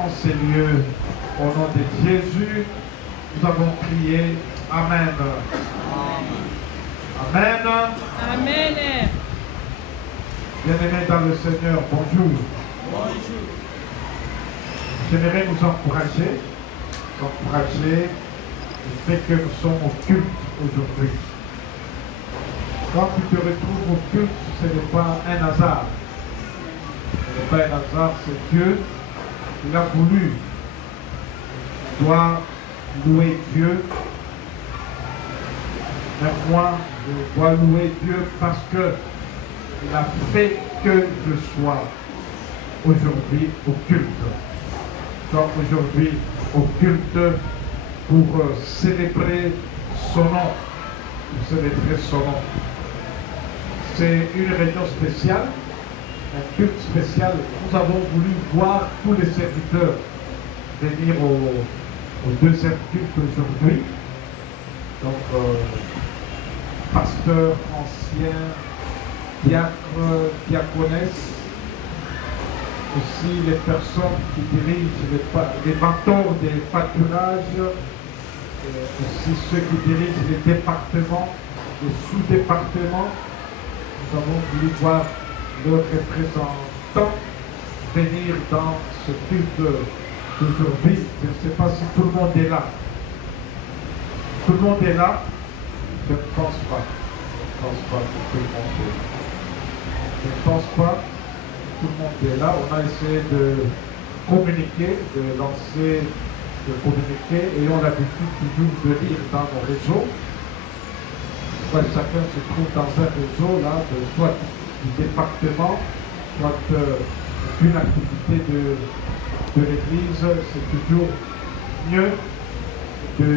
en ces lieux. Au nom de Jésus, nous avons prié. Amen. Amen. Amen. Bien-aimés dans le Seigneur, bonjour. Bonjour. J'aimerais nous encourager du fait que nous sommes au culte aujourd'hui. Quand tu te retrouves au culte, ce n'est pas un hasard. Ce n'est pas un hasard, c'est Dieu. Il a voulu. Tu dois louer Dieu. Même moi, je dois louer Dieu parce que il a fait que je sois aujourd'hui au culte. Donc aujourd'hui au culte pour célébrer son nom. Pour célébrer son nom. C'est une réunion spéciale, un culte spécial. Nous avons voulu voir tous les serviteurs venir au deuxième culte aujourd'hui. Donc, pasteur ancien, diacre, diaconesse, aussi les personnes qui dirigent les mentors des pâturages, aussi ceux qui dirigent les départements, les sous-départements. Nous avons voulu voir leurs représentants venir dans ce culte d'aujourd'hui. Je ne sais pas si tout le monde est là. Tout le monde est là? Je ne pense pas. Je ne pense pas que tout le monde est là. Je ne pense pas que tout le monde est là. On a essayé de communiquer, de lancer, de communiquer, ayant l'habitude toujours de lire dans nos réseaux. Chacun se trouve dans un réseau là, soit du département, soit d'une activité de l'Église. C'est toujours mieux de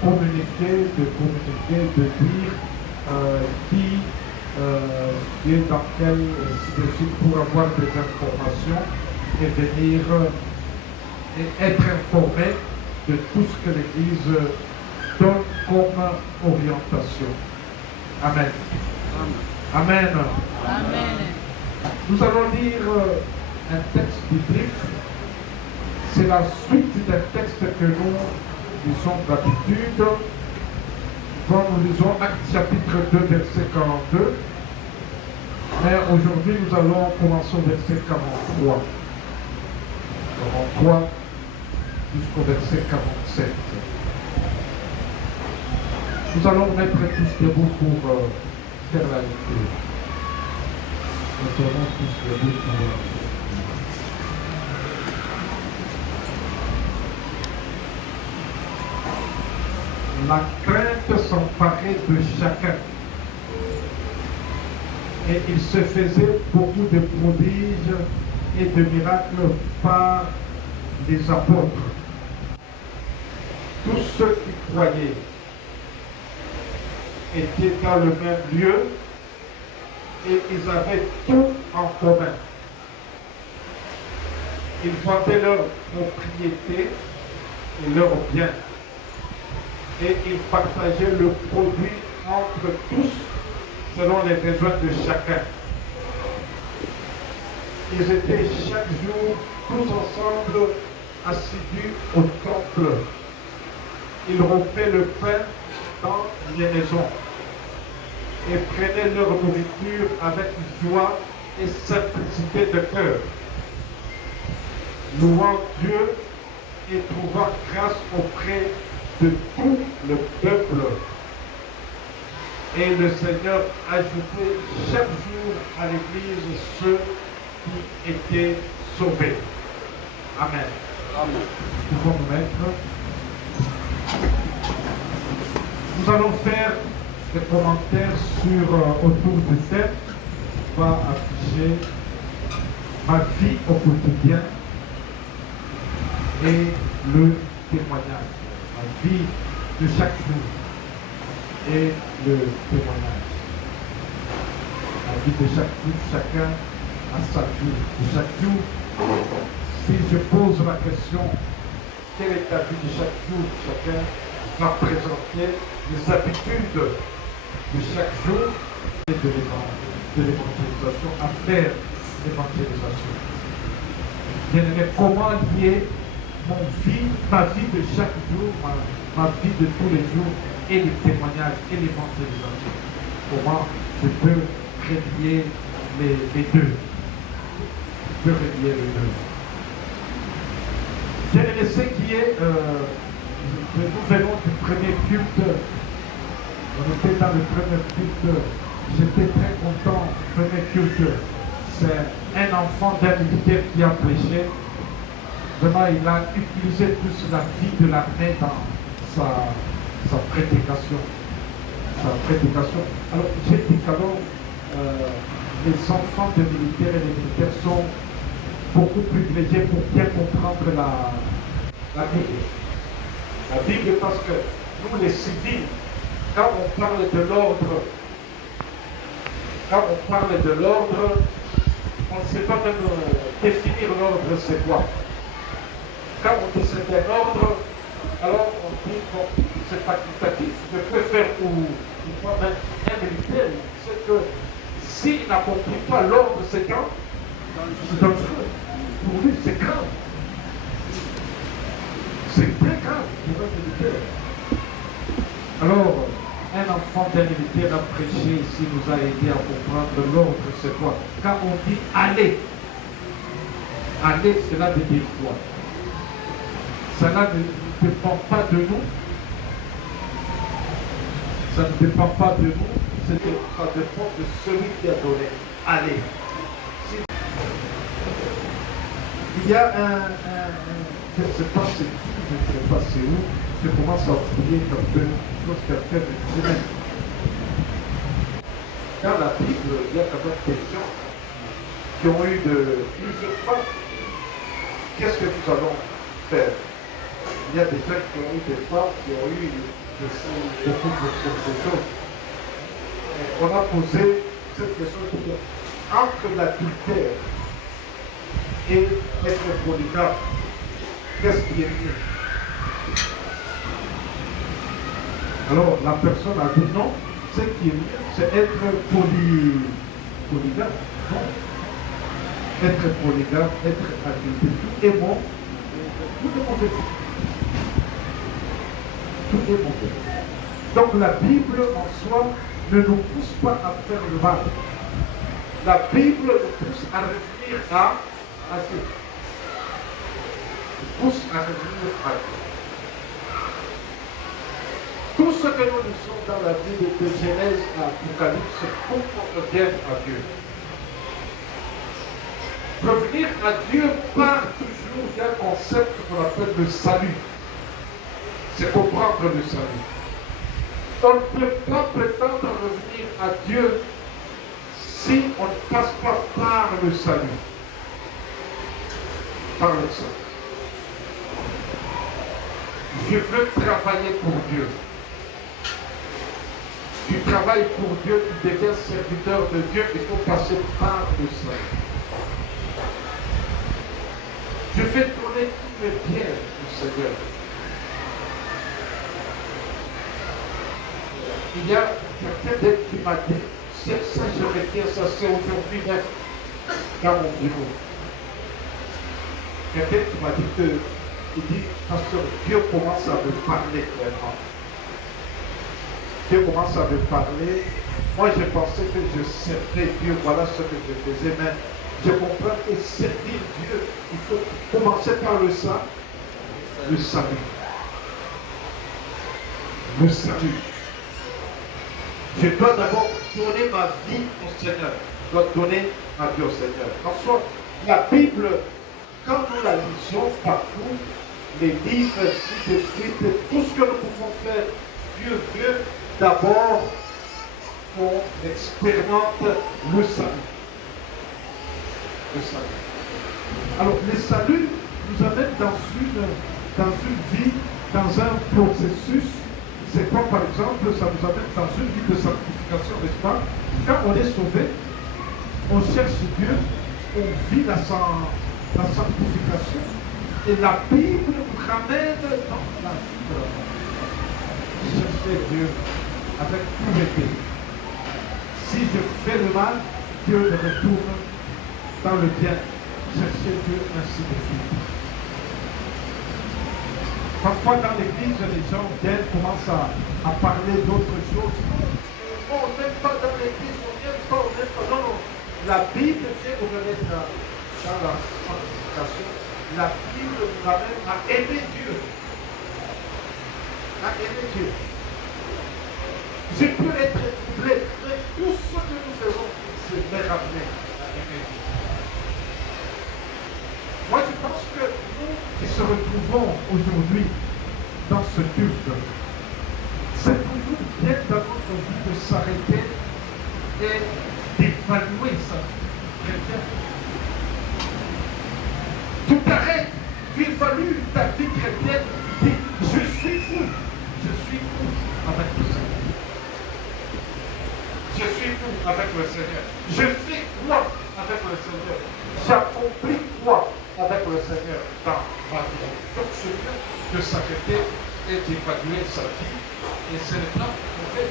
communiquer, de dire qui est dans quel site pour avoir des informations et venir et être informé de tout ce que l'Église donne comme orientation. Amen. Amen. Amen. Nous allons lire un texte biblique. C'est la suite d'un texte que nous lisons d'habitude. Quand nous lisons Actes chapitre 2, verset 42. Mais aujourd'hui, nous allons commencer au verset 43. 43 jusqu'au verset 47. Nous allons mettre tous debout pour faire la lecture. Nous allons tous debout pour la crainte s'emparait de chacun. Et il se faisait beaucoup de prodiges et de miracles par les apôtres. Tous ceux qui croyaient étaient dans le même lieu et ils avaient tout en commun. Ils vendaient leurs propriétés et leurs biens et ils partageaient le produit entre tous selon les besoins de chacun. Ils étaient chaque jour tous ensemble assidus au temple. Ils rompaient le pain dans les maisons et prenaient leur nourriture avec joie et simplicité de cœur, louant Dieu et trouvant grâce auprès de tout le peuple. Et le Seigneur ajoutait chaque jour à l'Église ceux qui étaient sauvés. Amen. Amen. Nous pouvons nous mettre. Nous allons faire des commentaires autour du thème. On va afficher ma vie au quotidien et le témoignage. Ma vie de chaque jour et le témoignage. La vie de chaque jour, chacun a sa vie de chaque jour. Si je pose la question, quelle est ta vie de chaque jour, chacun va présenter les habitudes de chaque jour et de l'évangélisation, à faire l'évangélisation. Bien aimé, comment lier ma vie de chaque jour, ma vie de tous les jours, et le témoignage et l'évangélisation. Comment je peux relier les deux. Je peux relier les deux. J'ai laissé qui est, nous venons du premier culte. On était dans le premier culte. J'étais très content. Premier culte, c'est un enfant d'un militaire qui a prêché. Vraiment, il a utilisé toute la vie de l'armée dans sa prédication. Alors, j'ai dit qu'alors, les enfants des militaires et les militaires sont beaucoup privilégiés pour bien comprendre la Bible. La Bible, parce que nous, les civils, quand on parle de l'ordre, on ne sait pas même définir l'ordre, c'est quoi. Quand on dit c'est un ordre, alors on dit bon, c'est facultatif. Je peux faire ou même un militaire, c'est que s'il n'accomplit pas l'ordre, c'est quand c'est dangereux. Pour lui, c'est grave. C'est très grave pour un militaire. Alors, un enfant d'un militaire a prêché ici, nous a aidé à comprendre l'ordre, c'est quoi. Quand on dit aller, cela veut dire quoi? Cela ne dépend pas de nous. Ça ne dépend pas de nous, ça dépend de celui qui a donné. Allez. Il y a je ne sais pas c'est où, je commence à oublier un peu quelqu'un de semaine. Dans la Bible, il y a quand même des gens qui ont eu plusieurs femmes. Qu'est-ce que nous allons faire? Il y a des gens qui ont eu des femmes, qui ont eu beaucoup de choses. On a posé cette question entre l'adultère et être polygame, qu'est-ce qui est mieux? Alors la personne a dit non, ce qui est mieux, c'est être polygame. Non. Être polygame, être adulte, tout est bon, tout est mauvais. Tout est mauvais. Donc la Bible en soi ne nous pousse pas à faire le mal. La Bible nous pousse à revenir à Dieu. Nous pousse à revenir à Dieu. Tout ce que nous sommes dans la vie de Genèse à Apocalypse, c'est pour qu'on revienne à Dieu. Revenir à Dieu part toujours d'un concept qu'on appelle le salut. C'est comprendre le salut. On ne peut pas prétendre revenir à Dieu si on ne passe pas par le salut. Par le salut. Je veux travailler pour Dieu. Tu travailles pour Dieu, tu deviens serviteur de Dieu, il faut passer par le salut. Je fais tourner tous les biens du Seigneur. Il y a quelqu'un qui m'a dit, ça je retiens, ça c'est aujourd'hui même dans mon bureau. Quelqu'un qui m'a dit que, il dit, pasteur, Dieu commence à me parler vraiment. Dieu commence à me parler. Moi je pensais que je servais Dieu, voilà ce que je faisais, mais je comprends que servir Dieu, il faut commencer par le salut. Le salut. Le salut. Je dois d'abord donner ma vie au Seigneur. Je dois donner ma vie au Seigneur. En soi, la Bible, quand nous la lisons partout, les livres, ainsi de suite, tout ce que nous pouvons faire, Dieu veut d'abord qu'on expérimente le salut. Le salut. Alors, le salut nous amène dans une vie, dans un processus. C'est comme par exemple, ça nous amène dans une vie de sanctification, n'est-ce pas? Quand on est sauvé, on cherche Dieu, on vit la sanctification. Et la Bible nous ramène dans la vie. Chercher Dieu avec pureté. Si je fais le mal, Dieu me retourne dans le bien. Chercher Dieu ainsi de suite. Parfois dans l'église, les gens viennent, commencent à parler d'autres choses. Oh, on n'aime pas dans l'église, on n'aime pas, on n'aime pas. Non, non. La Bible, c'est vous venez dans la sanctification, la Bible nous amène à aimer Dieu. À aimer Dieu. Je peux être troublé, mais tout ce que nous faisons, c'est me ramener à aimer Dieu. Moi, je pense que nous qui se retrouvons aujourd'hui dans ce culte, c'est toujours bien dans notre vie de s'arrêter et d'évaluer sa vie chrétienne. Tu t'arrêtes, tu évalues ta vie chrétienne, tu dis, je suis où avec le Seigneur. Je suis où avec le Seigneur. Je fais quoi avec le Seigneur. J'accomplis quoi avec le Seigneur dans ma vie. Donc c'est bien de s'arrêter et d'évaluer sa vie. Et c'est le plan qu'on fait.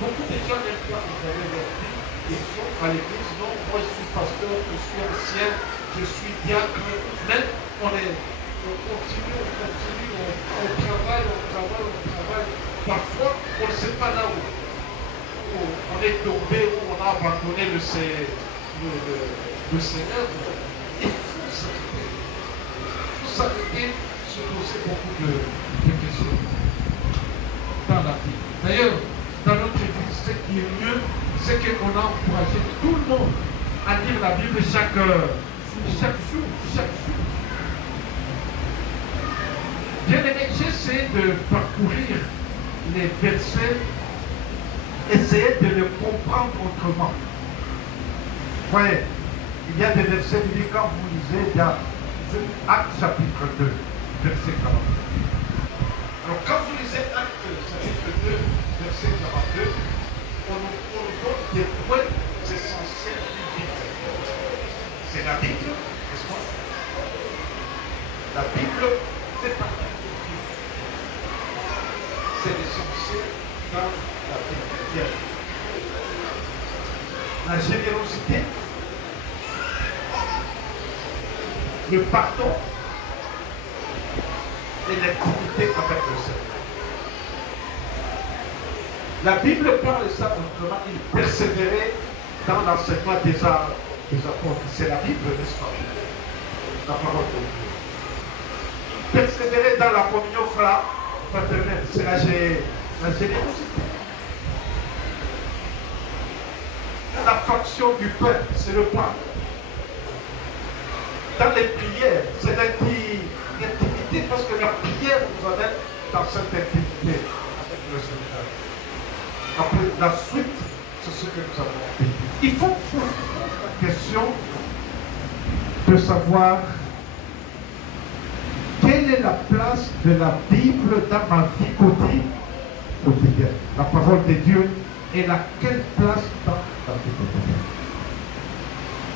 Beaucoup de gens n'aiment pas évaluer leur vie. Ils sont à l'église, non, moi je suis pasteur, je suis ancien, je suis diacre. Mais on continue, on travaille. Parfois, on ne sait pas là où on est tombé, où on a abandonné le Seigneur. Il faut s'arrêter. Il faut s'arrêter, se poser beaucoup de questions dans la vie. D'ailleurs, dans notre église, ce qui est mieux, c'est qu'on a encouragé tout le monde à lire la Bible chaque jour. Bien aimé, j'essaie de parcourir les versets, essayer de les comprendre autrement. Vous voyez, il y a des versets qui disent, quand vous lisez, il y a Actes chapitre 2, verset 42. Alors quand vous lisez Actes chapitre 2, verset 42, on nous donne des points essentiels du Bible. C'est la Bible, n'est-ce pas? La Bible fait partie du Bible. C'est l'essentiel dans la vie chrétienne. La générosité, le pardon et l'intimité avec le Seigneur. La Bible parle de ça autrement, il persévérait dans l'enseignement des apôtres. C'est la Bible, n'est-ce pas? La parole de Dieu. Persévérer dans la communion fraternelle, c'est la générosité. La fraction du pain, c'est le pain. Dans les prières, c'est l'intimité, parce que la prière nous amène dans cette intimité avec le Seigneur. Après, la suite, c'est ce que nous avons dit. Il faut poser la question de savoir quelle est la place de la Bible dans ma vie quotidienne. La parole de Dieu est la quelle place dans la vie quotidienne.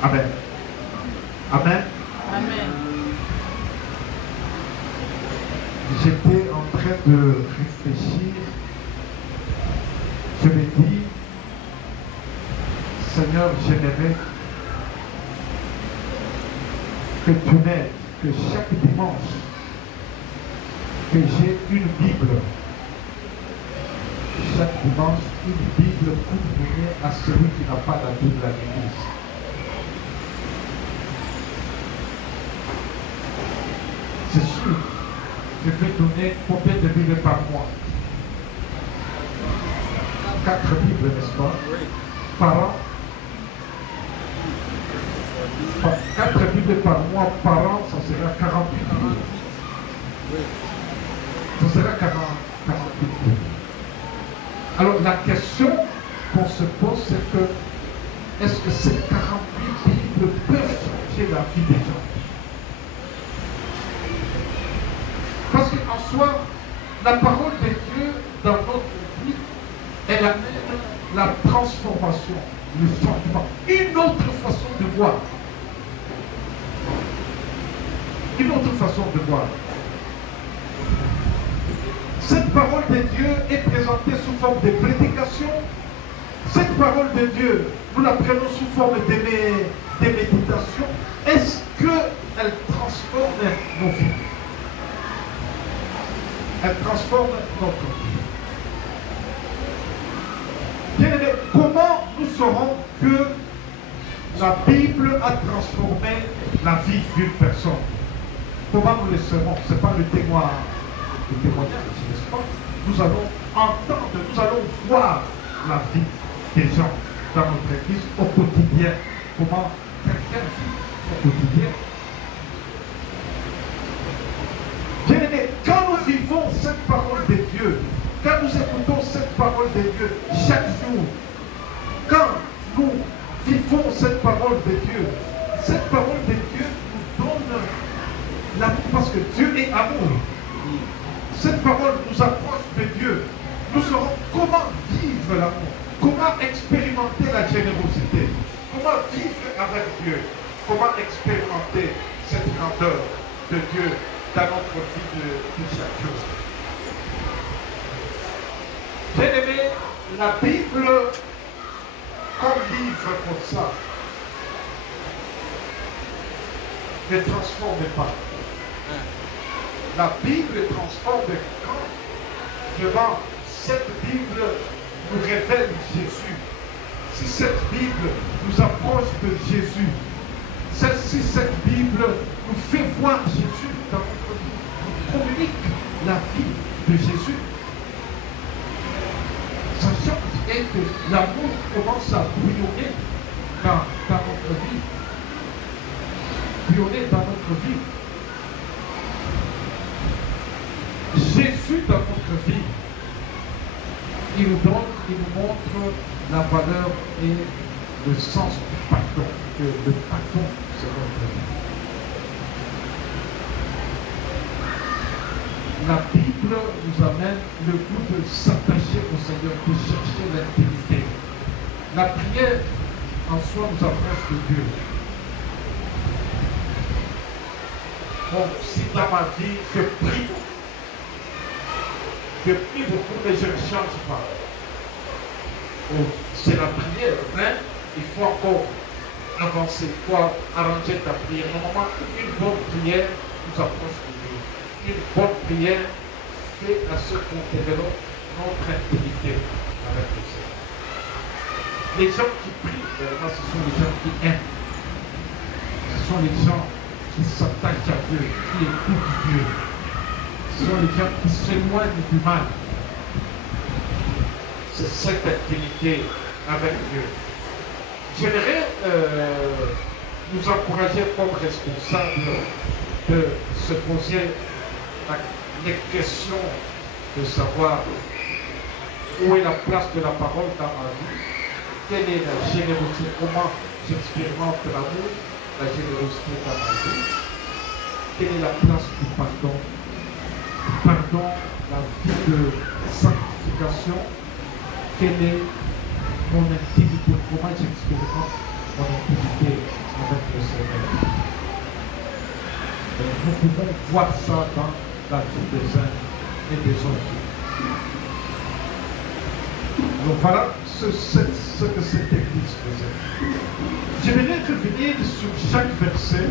Amen. Amen. Amen. J'étais en train de réfléchir. Je me dis, Seigneur, j'aimerais que tu m'aides, que chaque dimanche, que j'ai une Bible. Chaque dimanche, une Bible pour donner à celui qui n'a pas la Bible à l'église. C'est sûr, je vais donner combien de Bibles par mois? 4 Bibles, n'est-ce pas? Par an. 4 Bibles par mois, par an, ça sera 48 Bibles. Ça sera 48 Bibles. Alors la question qu'on se pose, c'est que est-ce que ces 48 Bibles peuvent changer la vie des gens? Parce qu'en soi, la parole de Dieu dans notre vie, elle amène la transformation, le changement, une autre façon de voir. Une autre façon de voir. Cette parole de Dieu est présentée sous forme de prédication. Cette parole de Dieu, nous la prenons sous forme de méditation. Est-ce qu'elle transforme nos vies? Elle transforme notre vie. Bien-aimés, comment nous saurons que la Bible a transformé la vie d'une personne? Comment nous le saurons? Ce n'est pas le témoignage, n'est-ce pas? Nous allons entendre, nous allons voir la vie des gens dans notre église au quotidien. Comment quelqu'un vit au quotidien. Bien-aimés, quand nous vivons cette parole de Dieu, quand nous écoutons cette parole de Dieu chaque jour, quand nous vivons cette parole de Dieu, cette parole de Dieu nous donne l'amour parce que Dieu est amour. Cette parole nous approche de Dieu. Nous saurons comment vivre l'amour, comment expérimenter la générosité, comment vivre avec Dieu, comment expérimenter cette grandeur de Dieu dans notre vie de chaque jour. Bien-aimé, la Bible, comme livre comme ça, ne transforme pas. La Bible transforme quand vraiment cette Bible nous révèle Jésus. Si cette Bible nous approche de Jésus, si cette Bible nous fait voir Jésus dans notre vie, nous communique la vie de Jésus. Sachant que l'amour commence à bouillonner dans notre vie. Bouillonner dans notre vie. Jésus dans notre vie, il nous montre la valeur et le sens du pardon. Que le pardon, c'est notre vie. La Bible nous amène le goût de s'attacher au Seigneur, de chercher l'intimité. La prière en soi nous approche de Dieu. Bon, si dans ma vie je prie beaucoup, mais je ne chante pas. Oh, c'est la prière, hein? Il faut encore avancer, il faut arranger ta prière. Normalement, une bonne prière nous approche de Dieu. Une bonne prière fait à ce qu'on développe notre intimité avec le Seigneur. Les gens qui prient, vraiment, ce sont les gens qui aiment. Ce sont les gens qui s'attachent à Dieu, qui écoutent Dieu. Ce sont les gens qui s'éloignent du mal. C'est cette intimité avec Dieu. J'aimerais nous encourager comme responsables de se poser les questions de savoir où est la place de la parole dans ma vie, quelle est la générosité, comment j'expérimente l'amour, la générosité dans ma vie, quelle est la place du pardon, la vie de sanctification, quelle est mon intimité, comment j'expérimente mon intimité avec le Seigneur. Et nous pouvons voir ça dans la vie des uns et des autres. Donc voilà ce que cette église faisait. J'aimerais revenir sur chaque verset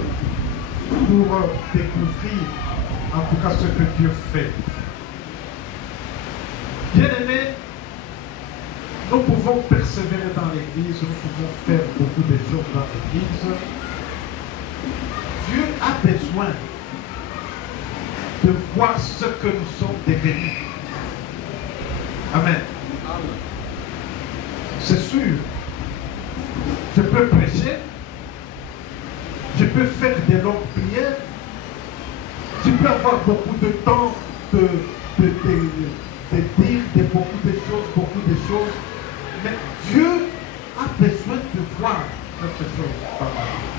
pour découvrir en tout cas ce que Dieu fait. Bien-aimés, nous pouvons persévérer dans l'église, nous pouvons faire beaucoup de choses dans l'église. Dieu a besoin de voir ce que nous sommes devenus. Amen. C'est sûr. Je peux prêcher, je peux faire des longues prières, je peux avoir beaucoup de temps de dire beaucoup de choses, mais Dieu a besoin de voir quelque chose par ma vie.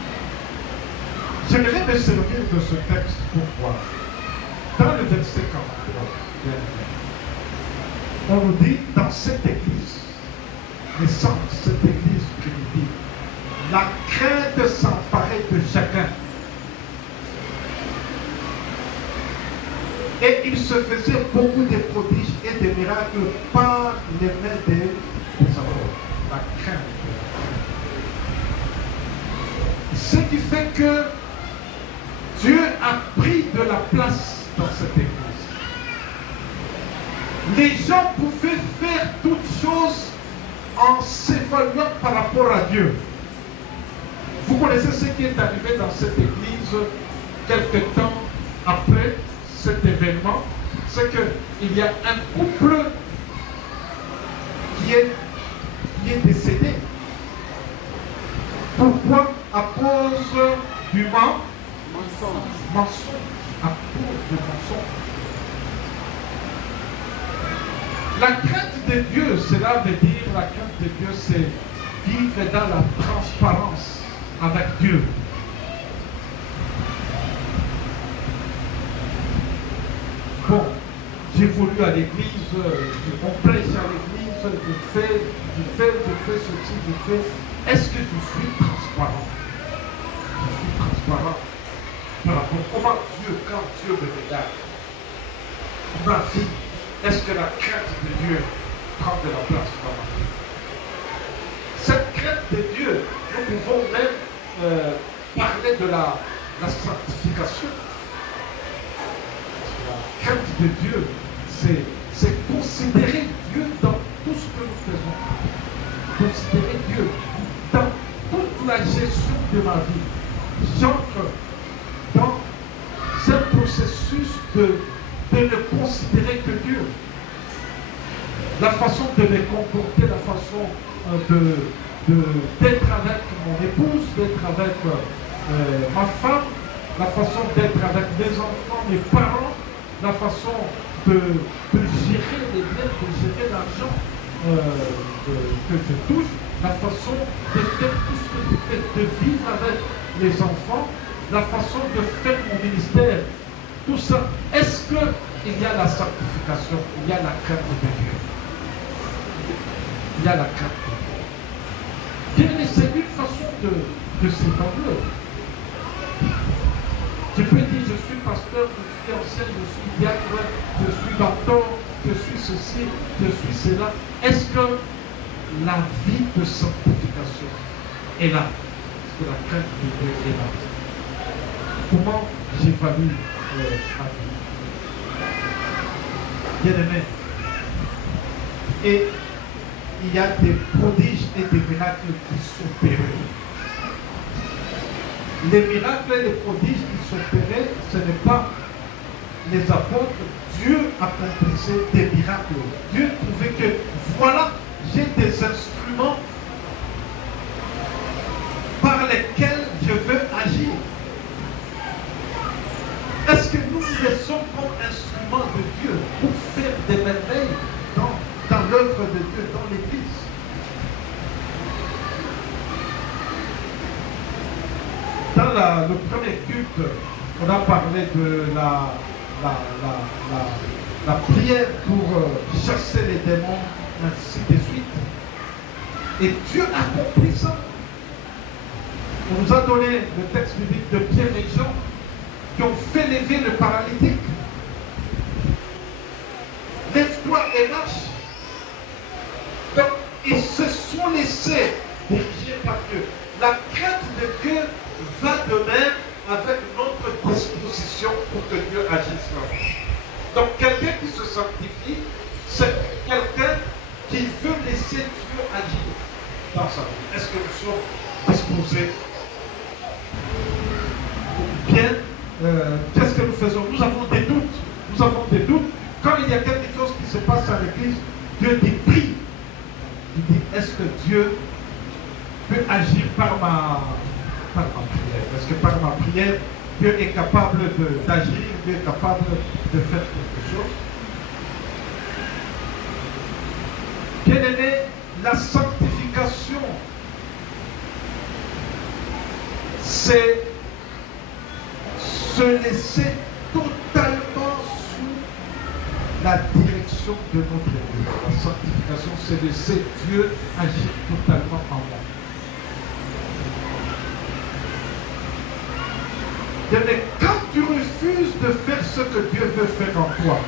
J'aimerais me servir de ce texte pour voir. Dans le verset 43, on nous dit dans cette église, naissante, cette église primitive, la crainte s'emparait de chacun. Et il se faisait beaucoup de prodiges et de miracles par les mains des apôtres. La crainte. Ce qui fait que Dieu a pris de la place dans cette église. Les gens pouvaient faire toutes choses en s'évaluant par rapport à Dieu. Vous connaissez ce qui est arrivé dans cette église quelque temps après cet événement, c'est qu'il y a un couple qui est décédé. Pourquoi? À cause du mensonge. À cause du mensonge. La crainte de Dieu, cela veut dire, la crainte de Dieu, c'est vivre dans la transparence avec Dieu. Bon, j'évolue à l'église, on prêche à l'église, je fais ceci, je fais. Est-ce que je suis transparent? Je suis transparent par rapport à comment Dieu, quand Dieu me regarde, ma vie, est-ce que la crainte de Dieu prend de la place dans ma vie? Cette crainte de Dieu, nous pouvons même parler de la sanctification. La crainte de Dieu, c'est considérer Dieu dans tout ce que nous faisons. Considérer Dieu dans toute la gestion de ma vie. J'entre dans un processus de ne considérer que Dieu. La façon de me comporter, la façon d'être avec mon épouse, d'être avec ma femme, la façon d'être avec mes enfants, mes parents, la façon de gérer les biens, de gérer l'argent que je touche, la façon de faire tout ce que je fais, de vivre avec les enfants, la façon de faire mon ministère, tout ça. Est-ce qu'il y a la sanctification? Il y a la crainte de Dieu. Il y a la crainte de Dieu. Bien, c'est une façon de s'épanouir. Je peux dire, je suis pasteur, je suis ancien, je suis diacre, je suis mentor, je suis ceci, je suis cela. Est-ce que la vie de sanctification est là? Est-ce que la crainte de Dieu est là? Comment j'évalue ma vie? Bien-aimé. Et il y a des prodiges et des miracles qui s'opèrent. Les miracles et les prodiges qui s'opéraient, ce n'est pas les apôtres. Dieu accomplissait des miracles. Dieu trouvait que, voilà, j'ai des instruments par lesquels je veux agir. Est-ce que nous nous laissons comme instruments de Dieu pour faire des merveilles dans l'œuvre de Dieu, dans l'Église? Dans le premier culte, on a parlé de la prière pour chasser les démons, ainsi de suite. Et Dieu a accompli ça. On nous a donné le texte biblique de Pierre et Jean qui ont fait lever le paralytique. Lève-toi et marche. Donc, ils se sont laissés diriger par Dieu. La crainte de Dieu va de même avec notre disposition pour que Dieu agisse là. Donc quelqu'un qui se sanctifie, c'est quelqu'un qui veut laisser Dieu agir dans sa vie. Est-ce que nous sommes disposés? Bien, qu'est-ce que nous faisons? Nous avons des doutes. Nous avons des doutes. Quand il y a quelque chose qui se passe à l'église, Dieu dit prie. Il dit, est-ce que Dieu peut agir par ma prière? Parce que par ma prière, Dieu est capable d'agir, Dieu est capable de faire quelque chose. Bien-aimé, la sanctification, c'est se laisser totalement sous la direction de notre Dieu. La sanctification, c'est laisser Dieu agir totalement en moi. Mais quand tu refuses de faire ce que Dieu veut faire en toi,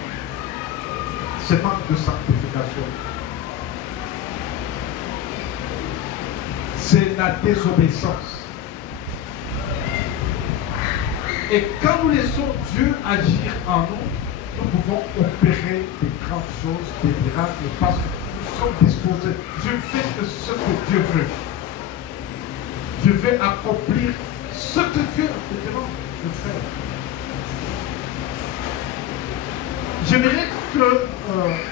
c'est manque de sanctification. C'est la désobéissance. Et quand nous laissons Dieu agir en nous, nous pouvons opérer des grandes choses, des miracles, parce que nous sommes disposés. Je fais que ce que Dieu veut. Je vais accomplir ce que Dieu me demande de faire. J'aimerais que,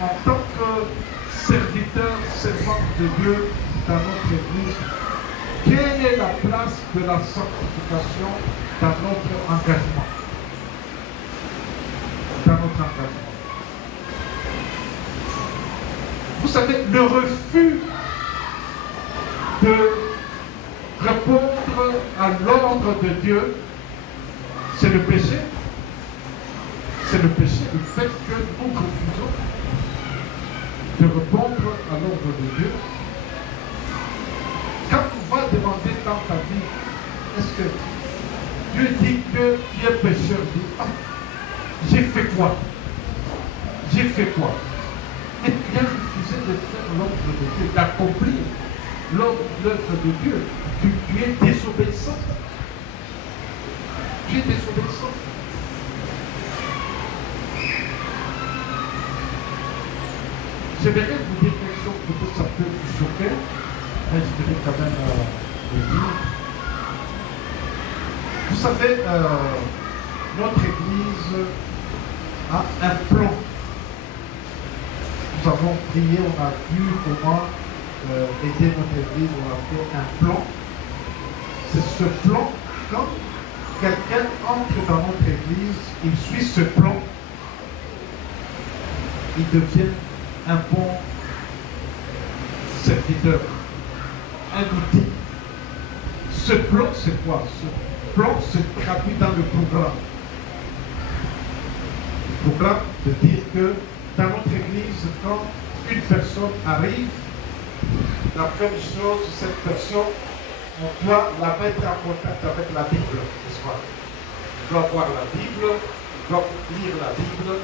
en tant que serviteur, servant de Dieu dans notre Église, quelle est la place de la sanctification dans notre engagement? Dans notre engagement. Vous savez, le refus de répondre à l'ordre de Dieu, c'est le péché. C'est le péché, le fait que nous refusons de répondre à l'ordre de Dieu. Quand on va demander dans ta vie, est-ce que Dieu dit que tu es pécheur? Dit, ah, j'ai fait quoi? J'ai fait quoi? Et tu as refusé de faire l'ordre de Dieu, d'accomplir l'œuvre de Dieu. Tu es désobéissant. Tu es désobéissant. J'aimerais vous dire quelque chose, peut-être ça peut vous choquer, mais je vais quand même le dire. Vous savez, notre Église a un plan. Nous avons prié, on a vu comment aider notre Église, on a fait un plan. C'est ce plan, quand quelqu'un entre dans notre Église, il suit ce plan, il devient un bon serviteur, un outil. Ce plan, c'est quoi? Ce plan se traduit dans le programme. Le programme de dire que dans notre Église, quand une personne arrive, la première chose, cette personne, on doit la mettre en contact avec la Bible, n'est-ce pas? On doit voir la Bible, on doit lire la Bible.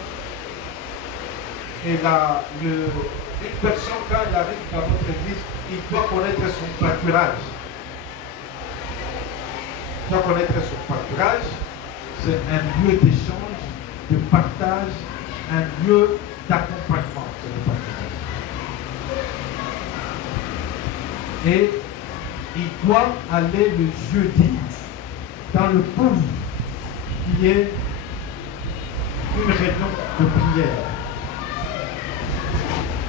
Et une personne, quand elle arrive dans notre église, il doit connaître son pâturage. Il doit connaître son pâturage. C'est un lieu d'échange, de partage, un lieu d'accompagnement. C'est le pâturage. Et il doit aller le jeudi dans le pool, qui est une réunion de prière,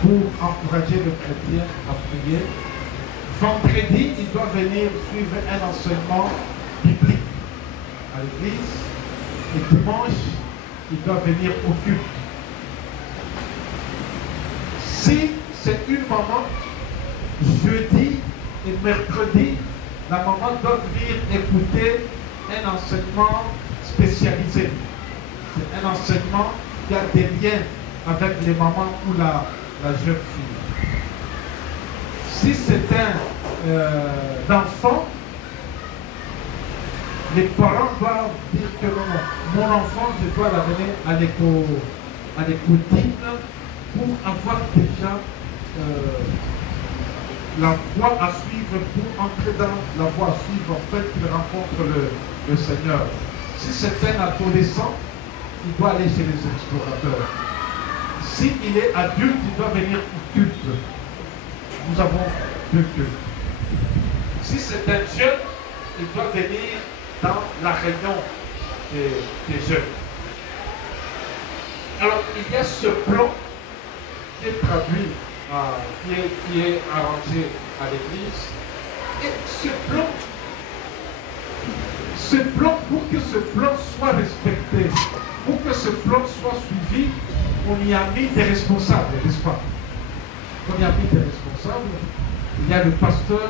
pour encourager le chrétien à prier. Vendredi, il doit venir suivre un enseignement biblique à l'église. Et dimanche, il doit venir au culte. Si c'est une maman, jeudi et mercredi, la maman doit venir écouter un enseignement spécialisé. C'est un enseignement qui a des liens avec les mamans ou la jeune fille. Si c'est un enfant, les parents doivent dire que non, mon enfant, je dois l'amener à l'écoutine pour avoir déjà la voie à suivre, pour entrer dans la voie à suivre, en fait, qu'il rencontre le Seigneur. Si c'est un adolescent, il doit aller chez les explorateurs. S'il est adulte, il doit venir au culte. Nous avons deux cultes. Si c'est un jeune, il doit venir dans la réunion des jeunes. Alors, il y a ce plan qui est traduit, qui est arrangé à l'église. Et ce plan, pour que ce plan soit respecté, pour que ce plan soit suivi, on y a mis des responsables, n'est-ce pas? On y a mis des responsables. Il y a le pasteur,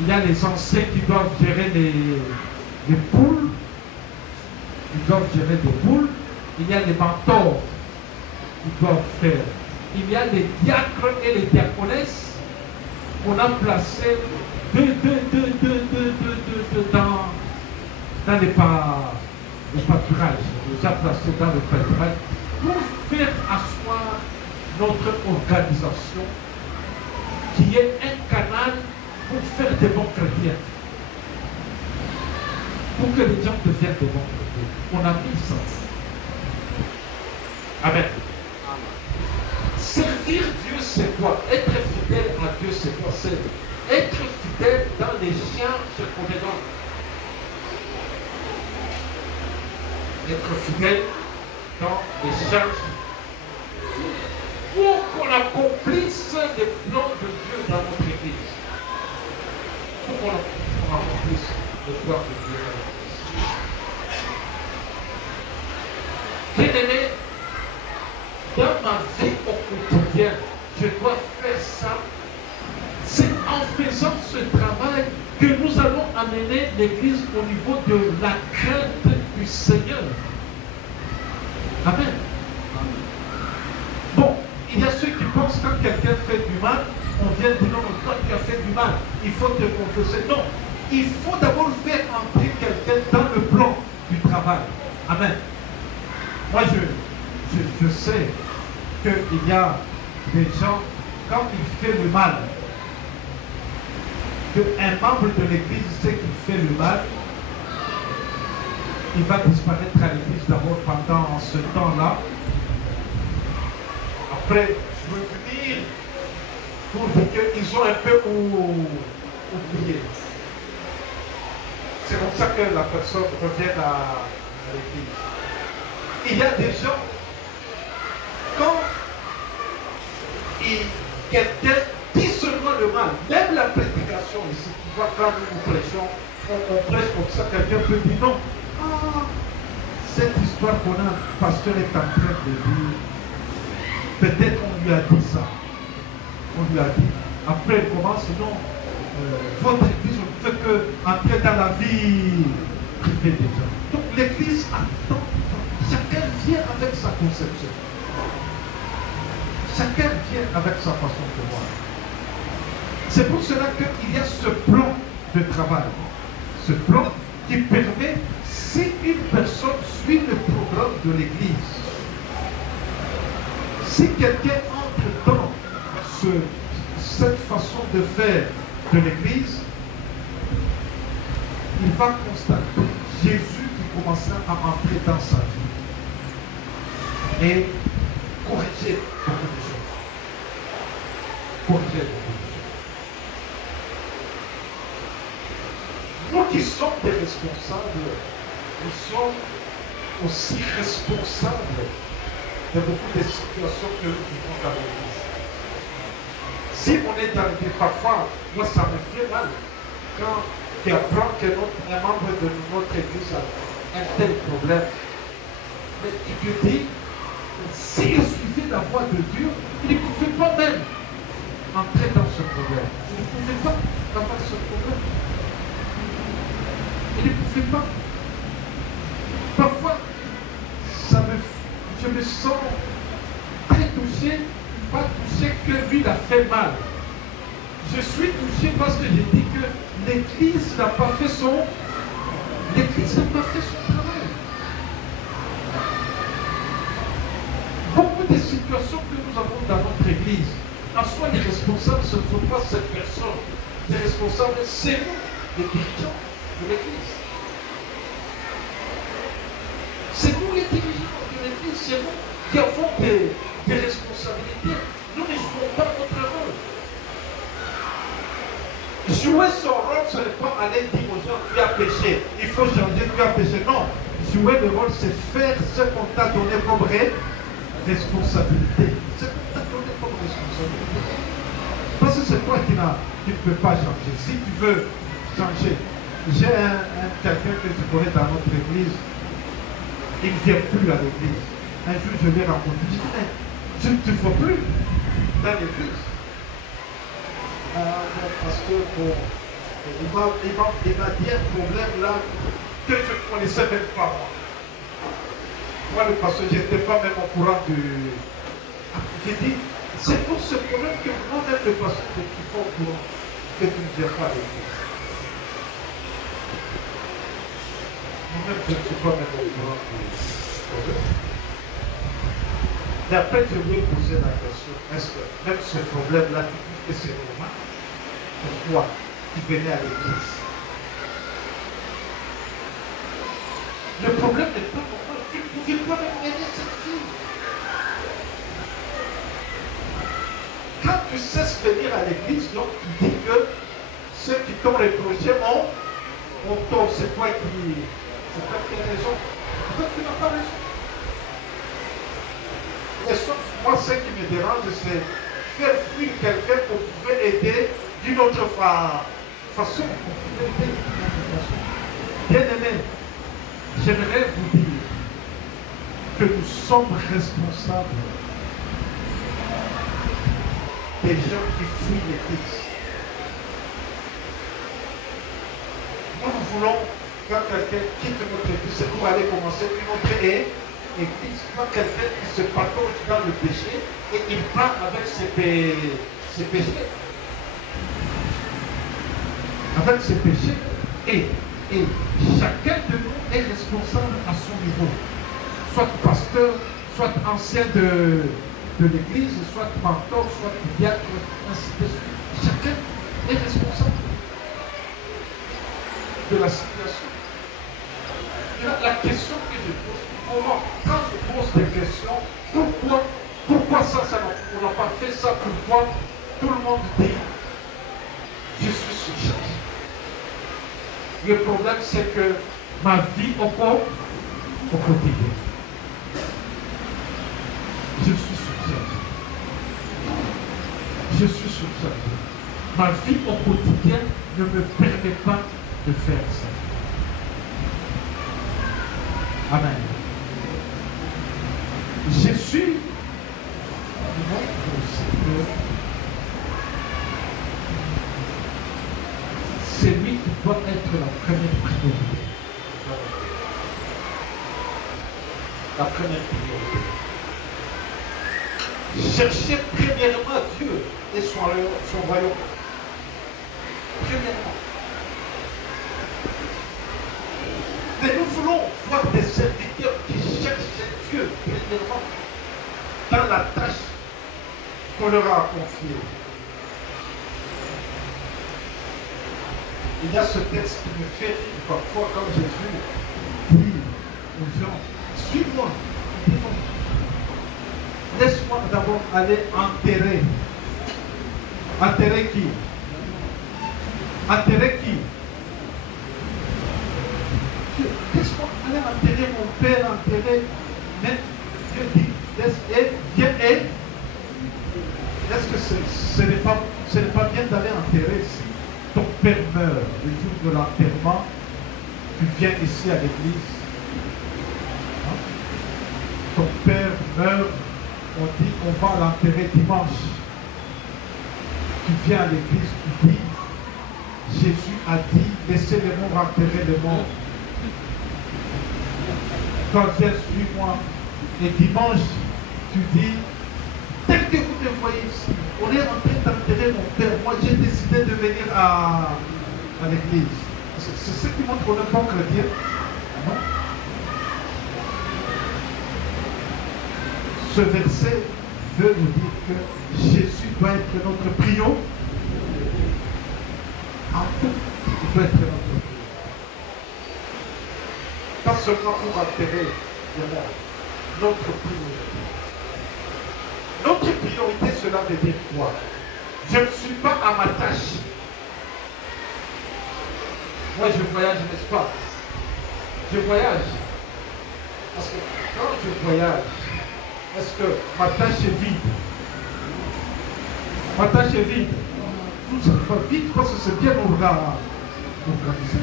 il y a les anciens qui doivent gérer les poules, ils doivent gérer des poules. Il y a les mentors qui doivent faire. Il y a les diacres et les diaconesses qu'on a placés dans les pâturages. On les a placés dans le pâturage pour faire asseoir notre organisation qui est un canal pour faire des bons chrétiens. Pour que les gens deviennent des bons chrétiens. On a mis ça. Amen. Servir Dieu, c'est quoi? Être fidèle à Dieu, c'est quoi? C'est être fidèle dans les charges qu'on est dans. Être fidèle dans les charges pour qu'on accomplisse les plans de Dieu dans notre Église. Pour qu'on accomplisse les plans de Dieu dans notre Église. Bien-aimé, dans ma vie au quotidien, je dois faire ça. C'est en faisant ce travail que nous allons amener l'Église au niveau de la crainte du Seigneur. Amen. Bon, il y a ceux qui pensent que quand quelqu'un fait du mal, on vient dire non, toi tu as fait du mal, il faut te confesser. Non, il faut d'abord faire entrer quelqu'un dans le plan du travail. Amen. Moi, je sais qu'il y a des gens, quand il fait le mal, qu'un membre de l'église sait qu'il fait le mal, il va disparaître à l'église d'abord pendant ce temps-là. Après, revenir pour dire qu'ils ont un peu oublié. C'est comme ça que la personne revient à l'église. Il y a des gens, quand quelqu'un dit seulement le mal, même la prédication ici, tu vois, quand nous prêchons, on prêche comme ça, quelqu'un peut dire non. Ah, cette histoire qu'on a, le pasteur est en train de dire, peut-être on lui a dit ça. On lui a dit, après il commence, non, votre église, on ne fait qu'entrer dans la vie privée des gens. Donc l'église attend, chacun vient avec sa conception. Chacun vient avec sa façon de voir. C'est pour cela qu'il y a ce plan de travail. Ce plan qui permet, si une personne suit le programme de l'Église, si quelqu'un entre dans cette façon de faire de l'Église, il va constater Jésus qui commença à entrer dans sa vie et corriger beaucoup de choses. Corriger beaucoup de choses. Nous qui sommes des responsables, nous sommes aussi responsables de beaucoup de situations que nous vivons dans l'Église. Si on est arrivé parfois, moi ça me fait mal quand tu apprends que un membre de notre Église a un tel problème. Mais tu te dis, s'il suivait la voie de Dieu, il ne pouvait pas même entrer dans ce problème. Il ne pouvait pas avoir ce problème. Il ne pouvait pas. Parfois, je me sens très touché, pas touché que lui il a fait mal. Je suis touché parce que j'ai dit que l'Église n'a pas fait son travail. Beaucoup de situations que nous avons dans notre Église, en soi les responsables, ce ne sont pas cette personne. Les responsables, c'est nous, les dirigeants de l'Église. C'est nous les dirigeants de l'Église, c'est nous qui avons des responsabilités. Nous ne jouons pas notre rôle. Jouer son rôle, ce n'est pas aller dire aux gens tu as péché, il faut changer, tu as péché. Non, jouer le rôle, c'est faire ce qu'on t'a donné comme responsabilité. Ce qu'on t'a donné comme responsabilité. Parce que c'est toi qui ne peux pas changer. Si tu veux changer, j'ai quelqu'un que je connais dans notre église, il ne vient plus à l'église. Un jour, je l'ai rencontré, je dis, mais je ne te vois plus dans l'église. Parce que bon, il m'a dit un problème là que je ne connaissais même pas moi. Moi, le pasteur, je n'étais pas même au courant de. J'ai dit, c'est pour ce problème que moi-même, le pasteur, je ne suis pas au courant que tu ne viens pas à l'église. Moi-même, je ne suis pas même au courant du problème. Mais après, je lui ai posé la question, est-ce que même ce problème-là, tu trouves que c'est normal? Pourquoi tu venais à l'église? Le problème n'est pas normal. Tu ne pouvais pas même aider cette fille. quand tu cesses de venir à l'église, donc tu dis que ceux qui t'ont reproché ont tort. C'est toi qui as raison. Toi, tu n'as pas raison. Et sauf moi, ce qui me dérange, c'est faire fuir quelqu'un qu'on pouvait aider d'une autre façon. Bien aimé, j'aimerais vous dire que nous sommes responsables des gens qui fuient l'église. Nous voulons, quand quelqu'un quitte notre église, c'est pour aller commencer une autre église. Quand quelqu'un qui se patauge dans le péché et il part avec ses péchés. Avec ses péchés. Et chacun de nous est responsable à son niveau. Soit pasteur, soit ancien de l'église, soit mentor, soit diacre, ainsi de suite. Chacun est responsable de la situation. La question que je pose, comment, quand je pose des questions, pourquoi ça, on n'a pas fait ça, pourquoi tout le monde dit je suis surchargé. Le problème c'est que ma vie au quotidien, je suis surchargé. Je suis surchargé. Ma vie au quotidien ne me permet pas de faire ça. Amen. Jésus montre aussi que c'est lui qui doit être la première priorité. La première priorité. Cherchez premièrement Dieu et son royaume. Premièrement. Mais nous voulons voir des serviteurs qui cherchent Dieu premièrement dans la tâche qu'on leur a confiée. Il y a ce texte qui me fait rire parfois quand Jésus dit aux gens, suis-moi, laisse-moi d'abord aller enterrer. Enterrer qui? Enterrer qui? Laisse-moi aller enterrer mon père, enterrer. Mais Dieu dit, viens et est-ce que ce n'est pas bien d'aller enterrer si ton père meurt le jour de l'enterrement, tu viens ici à l'église. Hein? Ton père meurt, on dit on va l'enterrer dimanche. Tu viens à l'église, tu dis, Jésus a dit, laissez les morts enterrer les morts. Toi viens, suis-moi. Et dimanche, tu dis, dès que vous me voyez ici, on est en train d'enterrer mon père. Moi, j'ai décidé de venir à l'église. C'est ce qui montre qu'on n'est pas chrétien. Non? Ce verset veut nous dire que Jésus doit être notre priorité. En tout, il doit être notre priorité. Pas seulement pour enterrer les morts. Notre priorité. Notre priorité, cela veut dire quoi? Je ne suis pas à ma tâche. Moi, je voyage, n'est-ce pas? Je voyage. Parce que quand je voyage, est-ce que ma tâche est vide? Ma tâche est vide. Tout ça va vite parce que c'est bien organisé.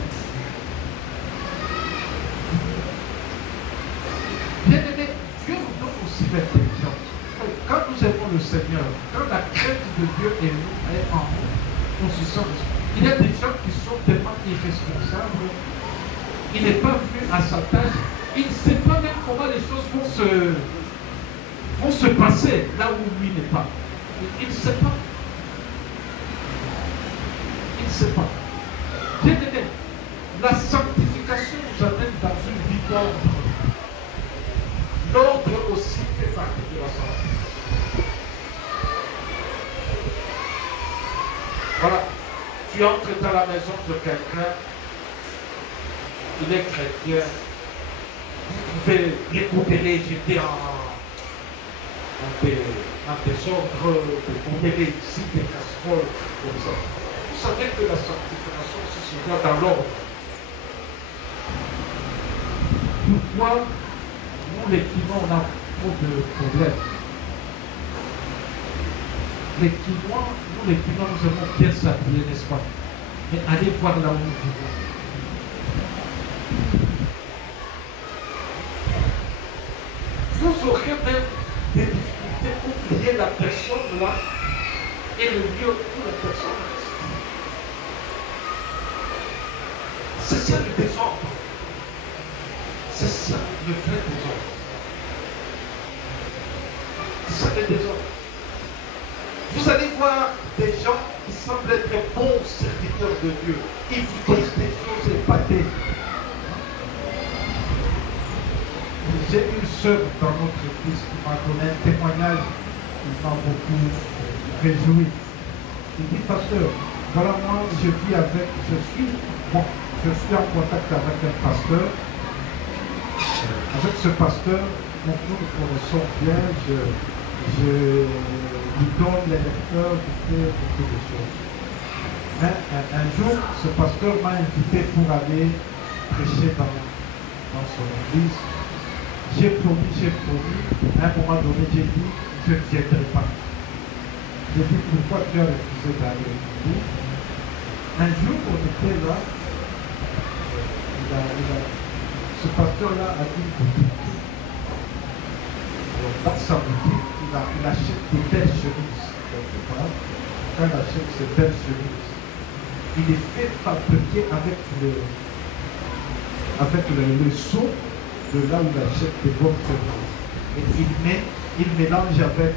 Bien aimé, Dieu nous donne aussi l'intelligence. Quand nous aimons le Seigneur, quand la crainte de Dieu est en nous, on se sent. Il y a des gens qui sont tellement irresponsables. Il n'est pas venu à sa tâche. Il ne sait pas même comment les choses vont se passer là où lui n'est pas. Il ne sait pas. Il ne sait pas. Bien aimé, la sanctification nous amène dans une vie d'ordre. L'ordre aussi fait partie de la sanctification. Voilà. Tu entres dans la maison de quelqu'un, il est chrétien, vous pouvez l'écouter, jeter en un désordre, de brûler ici des casseroles comme ça. Vous savez que la sanctification, c'est souvent dans l'ordre. Pourquoi nous, les Quinois, on a trop de problèmes? Les Quinois, nous, les Quinois, nous aimons bien s'habiller, n'est-ce pas? Mais allez voir là où nous vivons. Vous aurez même des difficultés pour plier la personne là et le lieu où la personne reste. C'est ça le désordre. C'est ça le vrai désordre. C'est ça le désordre. Vous allez voir des gens qui semblent être bons serviteurs de Dieu. Ils vous disent des choses épatées. J'ai une sœur dans notre église qui m'a donné un témoignage qui m'a beaucoup réjoui. Il dit, pasteur, voilà moi, je suis en contact avec un pasteur. Avec ce pasteur, donc nous nous connaissons bien, je lui donne les lecteurs, je fais beaucoup de choses. Mais un jour, ce pasteur m'a invité pour aller prêcher dans son église. J'ai promis, à un moment donné, j'ai dit, je ne viendrai pas. J'ai dit, pourquoi tu as refusé d'aller? Un jour, on était là, ce pasteur-là a dit une boutique. Dans sa boutique, il achète des belles chemises. Quand il achète ces belles chemises, il les fait fabriquer avec le seau de là où il achète des bonnes chemises. Et il mélange avec...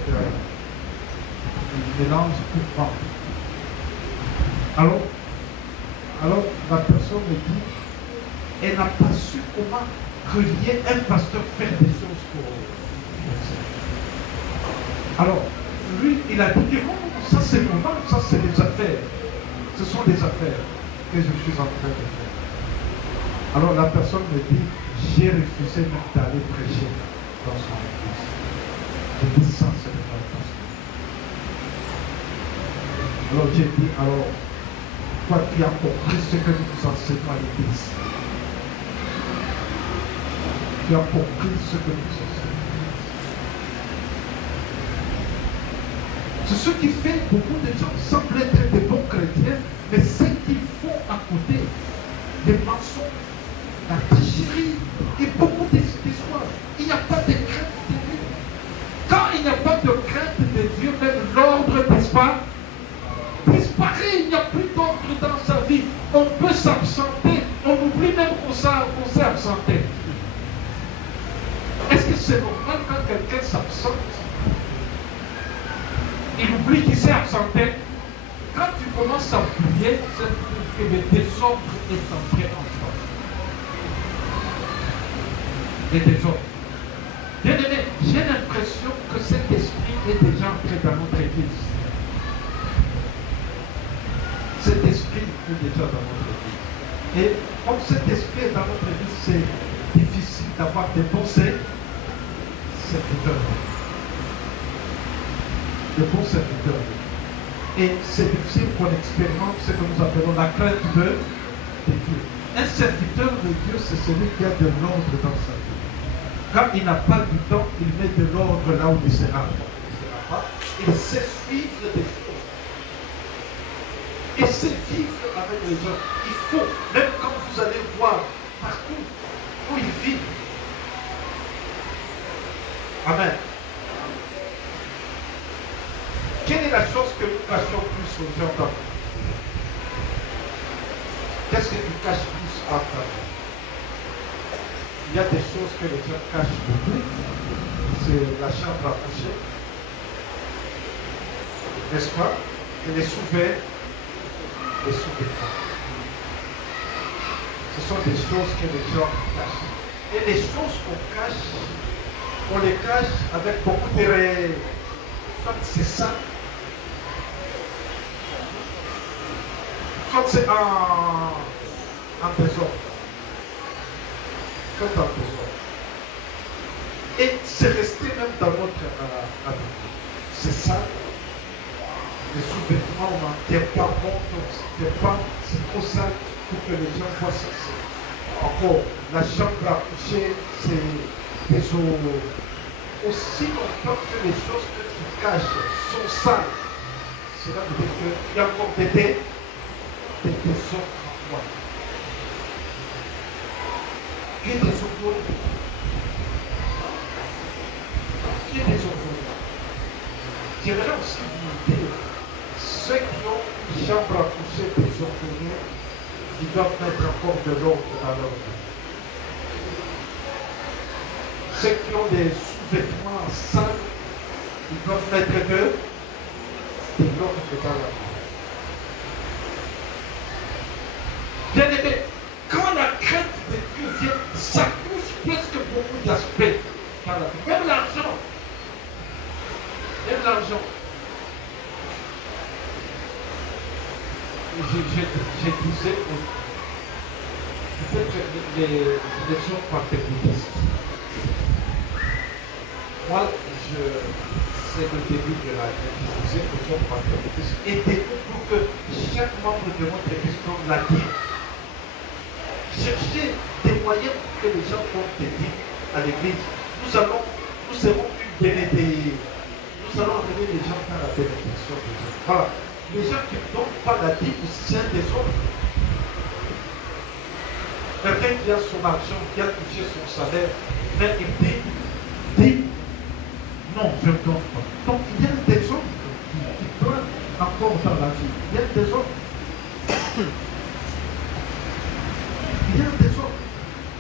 il mélange pour vendre. Alors, la personne me dit, elle n'a pas su comment relier un pasteur faire des choses pour... Alors, lui, il a dit que non, ça c'est normal, ça c'est des affaires. Ce sont des affaires que je suis en train de faire. Alors la personne me dit, j'ai refusé même d'aller prêcher dans son église. Je dis ça, c'est le pasteur. Alors j'ai dit, alors, toi tu as compris ce que nous vous enseignons à l'église. Tu as compris ce que nous enseignons. C'est ce qui fait beaucoup de gens semblent être des bons chrétiens, mais ce qu'ils font à côté, des mensonges, la tricherie et beaucoup d'histoires. Il n'y a pas de crainte de Dieu. Quand il n'y a pas de crainte de Dieu, même l'ordre, n'est-ce pas, disparaît. Il n'y a plus d'ordre dans sa vie. On peut s'absenter. On oublie même qu'on s'est absenté. Est-ce que c'est normal quand quelqu'un s'absente? Il oublie qu'il s'est absenté. Quand tu commences à oublier, c'est que le désordre est entré en toi. Le désordre. Bien aimé, j'ai l'impression que cet esprit est déjà entré dans notre église. Cet esprit est déjà dans notre église. Et comme cet esprit est dans notre église, c'est difficile d'avoir des bons serviteurs. De bons serviteurs. Et c'est difficile qu'on expérimente ce que nous appelons la crainte de Dieu. Un serviteur de Dieu, c'est celui qui a de l'ordre dans sa vie. Quand il n'a pas du temps, il met de l'ordre là où il sera. Il sait suivre des choses. Il sait vivre avec les gens. Il faut, même quand vous allez voir partout où il vit. Amen. Quelle est la chose que nous cachons plus aux gens dans? Qu'est-ce que tu caches plus à ta vie? Il y a des choses que les gens cachent beaucoup. C'est la chambre à coucher. N'est-ce pas? Et les sous-vêtements. Les sous-vêtements. Ce sont des choses que les gens cachent. Et les choses qu'on cache, on les cache avec beaucoup de soit c'est ça, soit c'est en désordre. Soit en désordre. Et c'est resté même dans notre habitude. c'est ça. Les sous-vêtements, on n'en tient pas compte, c'est trop sale pour que les gens voient ça. Encore, la chambre à coucher, c'est des eaux. Aussi longtemps que les choses que tu caches sont sales, cela veut dire qu'il y a encore des désordres en toi. Il y a des désordres. Il y a des désordres. J'aimerais aussi vous dire, ceux qui ont une chambre à coucher désordonnée, ils doivent mettre encore de l'ordre dans leur vie. Ceux qui ont des sous-vêtements sales, ils doivent mettre de l'ordre dans leur vie. Bien aimé, quand la crainte de Dieu vient, ça touche presque beaucoup d'aspects dans la vie. Même l'argent. Même l'argent. Je disais, peut-être les gens pentecôtistes. Moi, c'est le début de la vie. Je disais aux gens pentecôtistes, aidez-nous pour que chaque membre de notre église donne la dîme. Cherchez des moyens pour que les gens donnent des dîmes à l'église. Nous serons une bénédiction. Nous allons amener les gens dans la bénédiction de Dieu. Voilà. Les gens qui ne donnent pas la dîme, c'est un désordre. Quelqu'un qui a son argent, qui a touché son salaire, mais il dit non, je ne donne pas. Donc il y a un désordre qui plane encore dans la vie. Il y a un désordre. Il y a un désordre.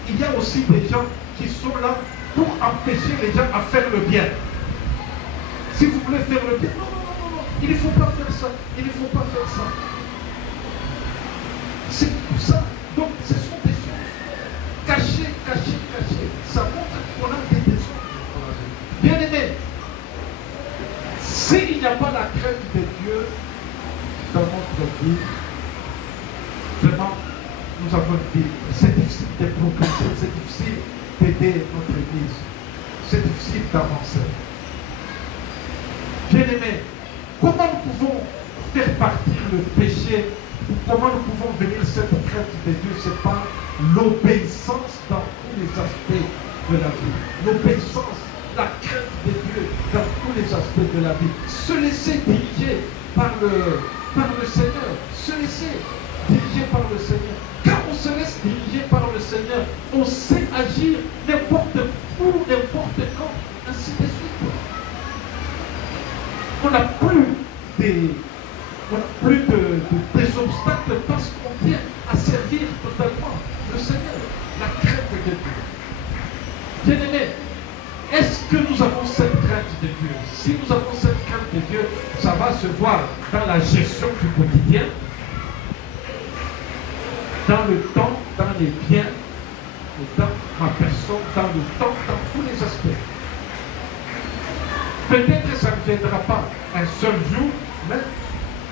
Il y a aussi des gens qui sont là pour empêcher les gens à faire le bien. Si vous voulez faire le bien, non, il ne faut pas faire ça. Il ne faut pas faire ça. C'est pour ça. Donc, ce sont des choses cachées. Ça montre qu'on a des désordres. Bien aimé, s'il n'y a pas la crainte de Dieu dans notre vie, vraiment, nous avons dit, c'est difficile de progresser, c'est difficile d'aider notre église, c'est difficile d'avancer. Bien-aimés, comment nous pouvons faire partir le péché? Comment nous pouvons venir cette crainte de Dieu? C'est par l'obéissance dans tous les aspects de la vie. L'obéissance, la crainte de Dieu dans tous les aspects de la vie. Se laisser diriger par le Seigneur. Se laisser diriger par le Seigneur. Quand on se laisse diriger par le Seigneur, on sait agir n'importe où, n'importe quand, ainsi de suite. On n'a plus des obstacles parce qu'on vient à servir totalement le Seigneur, la crainte de Dieu. Bien-aimés, est-ce que nous avons cette crainte de Dieu? Si nous avons cette crainte de Dieu, ça va se voir dans la gestion du quotidien, dans le temps, dans les biens, dans ma personne, dans le temps, dans tous les aspects. Peut-être que ça ne viendra pas un seul jour, mais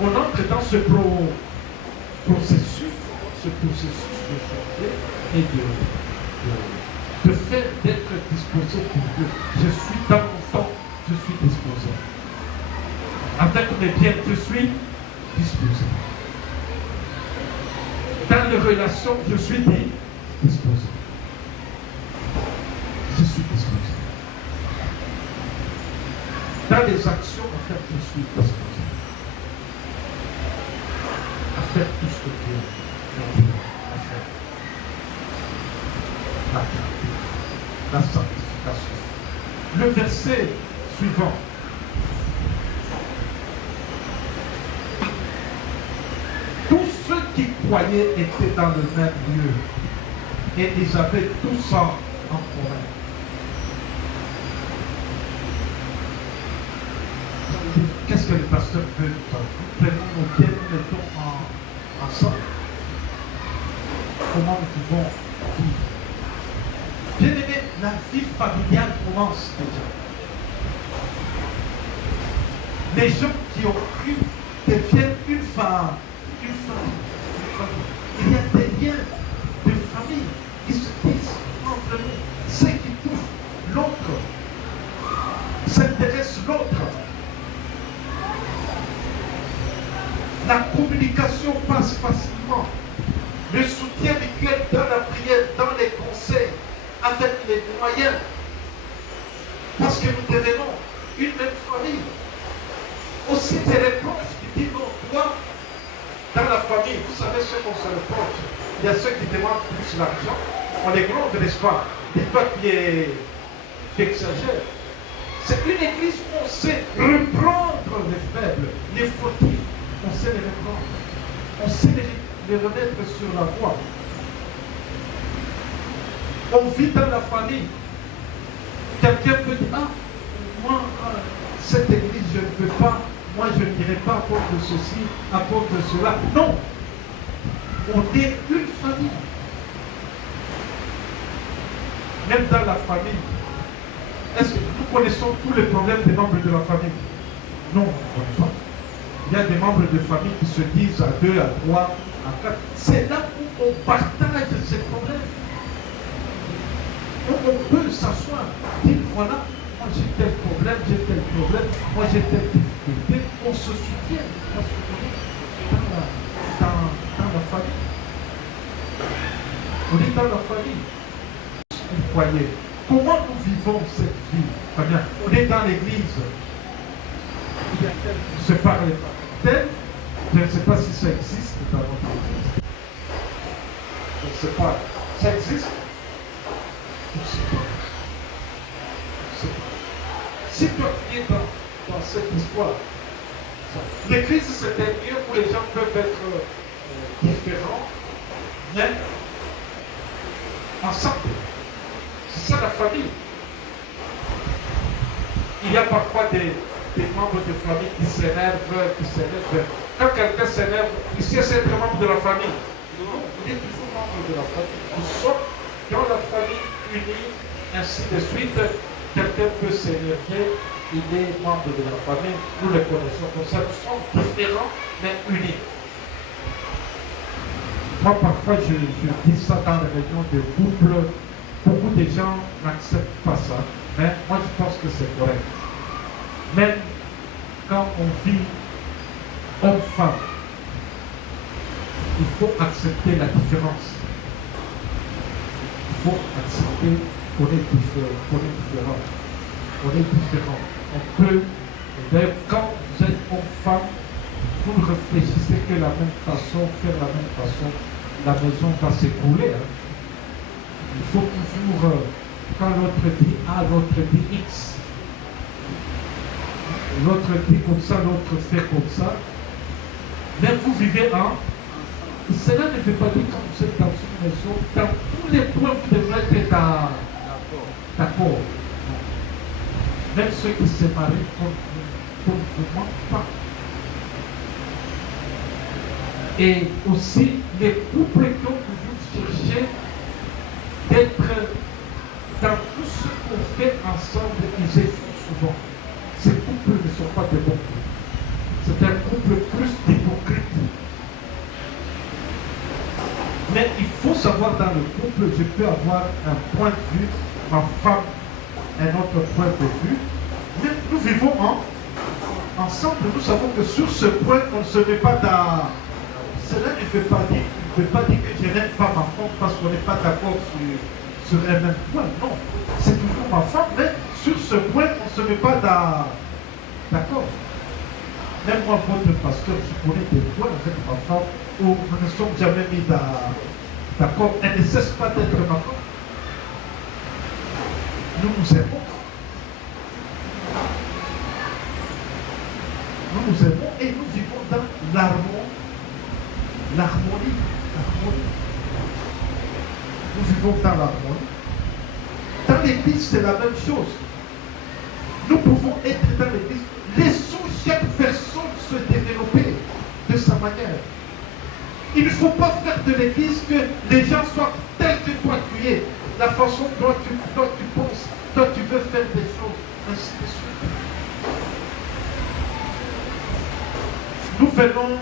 on entre dans ce processus de changer et de faire d'être disposé pour Dieu. Je suis dans mon temps, je suis disposé. Avec mes biens, je suis disposé. Dans les relations, je suis disposé. Je suis disposé. Dans les actions, en fait, je suis disposé. À faire tout ce que Dieu a dit à faire. La clarté, la sanctification. Le verset suivant. Tous ceux qui croyaient étaient dans le même lieu et ils avaient tout ça en commun. Qu'est-ce que le pasteur veut nous dire? Nous prenons nos biens, nous mettons ensemble. Comment nous pouvons vivre? Bien aimé, la vie familiale commence déjà. Les gens qui ont cru deviennent une femme. Il y a des liens de famille qui se disent entre nous. Ceux qui touchent l'autre s'intéressent l'autre. La communication passe facilement. Le soutien mutuel dans la prière, dans les conseils, avec les moyens. Parce que nous devenons une même famille. Aussi des reproches qui disent non, toi, dans la famille, vous savez ce qu'on se reproche. Il y a ceux qui demandent plus l'argent. On les gronde, n'est-ce pas? Dis-toi qui exagère. C'est une église où on sait reprendre les faibles, les fautifs. On sait les reprendre. On sait les remettre sur la voie. On vit dans la famille. Quelqu'un peut dire, ah, moi, cette église, je ne peux pas, moi, je n'irai pas à cause de ceci, à cause de cela. Non. On est une famille. Même dans la famille. Est-ce que nous connaissons tous les problèmes des membres de la famille? Non, on ne connaît pas. Il y a des membres de famille qui se disent à 2, à 3, à 4. C'est là où on partage ces problèmes. Où on peut s'asseoir, dire voilà, moi j'ai tel problème, moi j'ai telle difficulté. On se soutient parce qu'on est dans la famille. On est dans la famille. Vous voyez, comment nous vivons cette vie? Très bien. On est dans l'église. Il y a tel qui se parle tel. Je ne sais pas si ça existe dans votre église. Je ne sais pas. Ça existe? Je ne sais pas. Si toi tu es dans cette histoire, l'église c'est un lieu où les gens peuvent être différents, mais ensemble. C'est ça la famille. Il y a parfois des membres de famille qui s'énervent. Quand quelqu'un s'énerve, ici c'est un membre de la famille. Non, on est toujours membre de la famille. Nous sommes dans la famille unie, ainsi de suite. Quelqu'un peut s'énerver, il est membre de la famille, nous le connaissons comme ça. Nous sommes différents, mais unis. Moi, parfois, je dis ça dans les réunions de couple. Beaucoup de gens n'acceptent pas ça, mais moi, je pense que c'est correct. Même quand on vit homme-femme, il faut accepter la différence. Il faut accepter qu'on est différent. On est différent. On peut, quand vous êtes homme-femme, vous ne réfléchissez que la même façon, faire la même façon, la maison va s'écrouler. Hein. Il faut toujours, quand l'autre dit A, l'autre dit X. L'autre dit comme ça, l'autre fait comme ça. Mais vous vivez en. Cela ne veut pas dire quand vous êtes dans une maison, dans tous les points, vous devrez être d'accord. Même ceux qui se marient ne vous manquent pas. Et aussi, les couples qui ont toujours cherché d'être dans tout ce qu'on fait ensemble, ils échouent souvent. Ces couples ne sont pas des bons couples. C'est un couple plus d'hypocrite. Mais il faut savoir dans le couple, je peux avoir un point de vue, ma femme un autre point de vue, mais nous vivons ensemble. Nous savons que sur ce point, on ne se met pas dans. Cela ne veut pas dire que je n'aime pas ma femme parce qu'on n'est pas d'accord sur un même point. Non, c'est toujours ma femme, mais sur ce point, on ne se met pas d'accord. Même moi, votre pasteur, je connais des points avec ma femme où nous ne sommes jamais mis d'accord. Elle ne cesse pas d'être ma femme. Nous nous aimons. Nous nous aimons et nous vivons dans l'harmonie. Nous vivons dans l'harmonie. Dans l'église, c'est la même chose. Nous pouvons être dans l'église. Laissons chaque personne se développer de sa manière. Il ne faut pas faire de l'église que les gens soient tels que toi tu es. La façon dont tu penses, toi tu veux faire des choses, ainsi de suite. Nous venons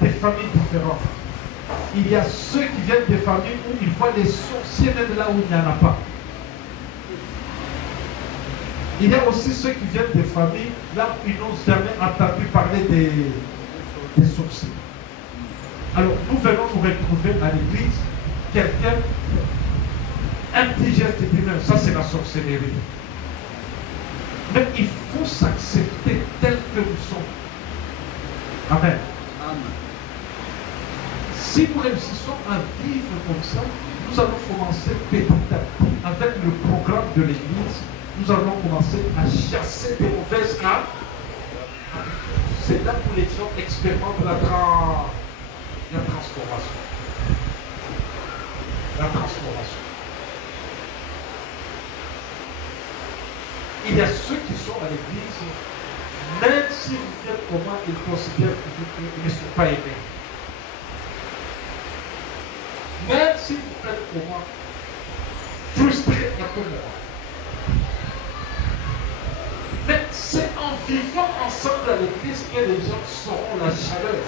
des familles différentes. Il y a ceux qui viennent des familles où ils voient les sorciers même là où il n'y en a pas. Il y a aussi ceux qui viennent des familles là où ils n'ont jamais entendu parler des sorciers. Alors, nous venons nous retrouver à l'église, quelqu'un, un petit geste dit non, ça c'est la sorcellerie. Mais il faut s'accepter tel que nous sommes. Amen. Amen. Si nous réussissons à vivre comme ça, nous allons commencer petit à petit avec le programme de l'église. Nous allons commencer à chasser des mauvaises âmes. C'est là où les gens expérimentent la transformation. La transformation. Il y a ceux qui sont à l'église, même si vous faites comment ils considèrent qu'ils ne sont pas aimés. Même si vous faites comment, frustrés à tout moment. Mais c'est en vivant ensemble à l'église que les gens sauront la chaleur.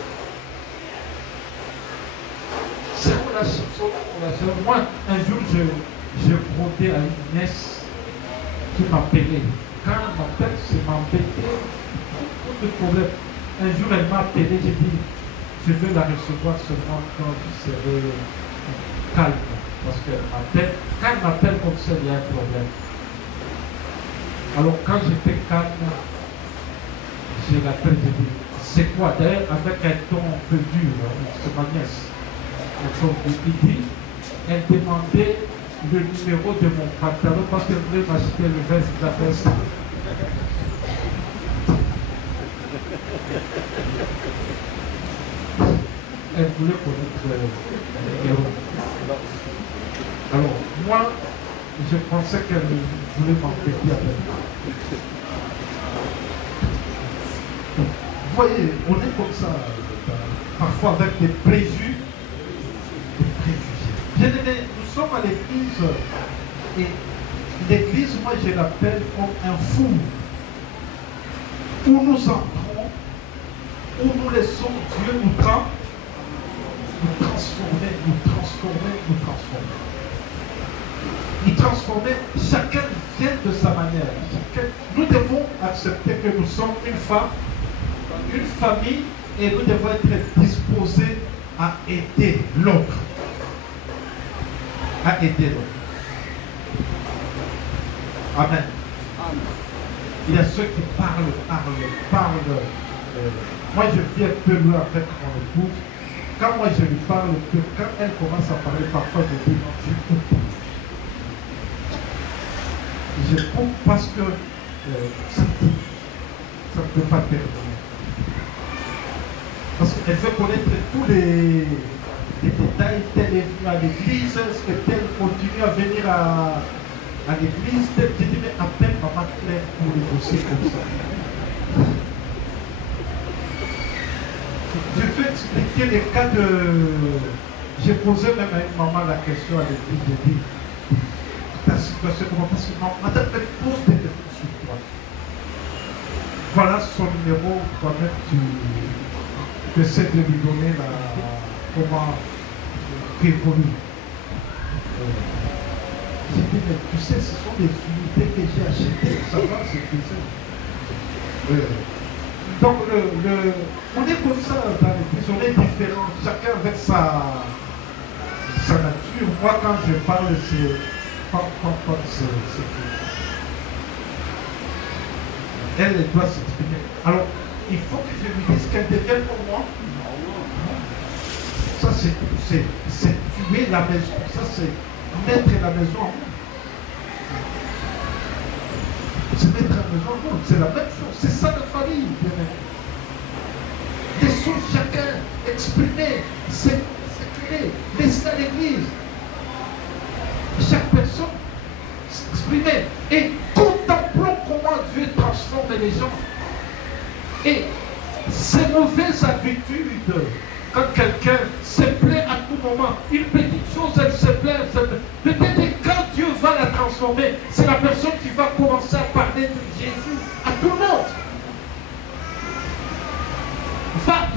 Sauront la chaleur. Moi, un jour, je brodais à une nièce qui m'appelait. Quand elle m'appelle, c'est m'embêter. Beaucoup de problèmes. Un jour, elle m'a appelé, j'ai dit, je veux la recevoir seulement quand je serai calme. Parce qu'elle m'appelle. Quand elle m'appelle comme ça, il y a un problème. Alors quand j'étais calme, je l'appelle, je dis, c'est quoi? D'ailleurs, avec un ton un peu dur, c'est ma nièce. Un ton il dit, elle demandait le numéro de mon pantalon parce qu'elle voulait m'acheter le veste de la veste. Elle voulait connaître le numéro. Alors, moi, je pensais qu'elle voulait m'embêter avec moi. Vous voyez, on est comme ça, parfois avec des préjugés. Bien-aimés, nous sommes à l'église, et l'église, moi je l'appelle comme un four, où nous entrons, où nous laissons Dieu nous transformer. Il transformer, chacun vient de sa manière. Nous devons accepter que nous sommes une famille, et nous devons être disposés à aider l'autre. Amen. Amen. Il y a ceux qui parlent. Moi, je vis un peu loin avec mon épouse. Quand moi je lui parle, quand elle commence à parler, parfois je dis non, j'écoute. Je coupe parce que ça ne peut pas terminer. Parce qu'elle veut connaître tous les détails. Tel est venu à l'église, est-ce que tel continue à venir à l'église? Tel, je dis, mais appelle maman Claire pour négocier comme ça. Je vais expliquer les cas de... J'ai posé même à une maman la question à l'église, j'ai dit, ta situation comment? Parce que madame, elle pose des questions sur toi. Voilà son numéro, toi-même tu essaies de lui donner comment évoluer. J'ai dit, mais tu sais, ce sont des unités que j'ai achetées, ça va, c'est plaisir. Donc, on est comme ça dans l'église, on est différents, chacun avec sa nature. Moi, quand je parle, c'est elle doit s'exprimer. Alors, il faut que je lui dise qu'elle devienne pour moi. Ça, c'est tuer la maison. Ça, c'est mettre la maison en moi. C'est mettre la maison en moi. C'est la même chose. C'est ça la famille. Laissons chacun exprimer, s'exprimer. Laissez à l'église. Chaque personne s'exprimer. Et contemplons comment Dieu transforme les gens. Et ces mauvaises habitudes, quand quelqu'un se plaît à tout moment, une petite chose, elle se plaît, peut-être que quand Dieu va la transformer, c'est la personne qui va commencer à parler de Jésus à tout le monde.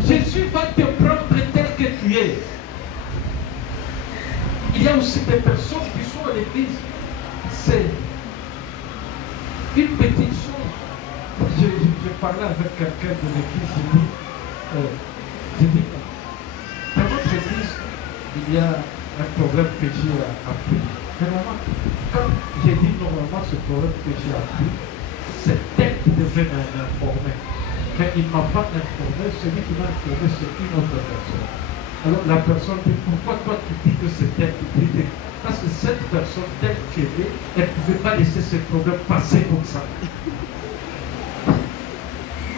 Jésus va te prendre tel que tu es. Il y a aussi des personnes qui sont à l'église, c'est une petite chose. Je parlais avec quelqu'un de l'église, il dit, J'ai dit, dans votre église, il y a un problème que j'ai appris. Mais normalement, quand j'ai dit normalement ce problème que j'ai appris, c'est elle qui devait m'informer. Mais il ne m'a pas informé, celui qui m'a informé, c'est une autre personne. Alors la personne dit, pourquoi toi tu dis que c'est elle qui dit? Parce que cette personne, telle qu'elle est, elle ne pouvait pas laisser ce problème passer comme ça.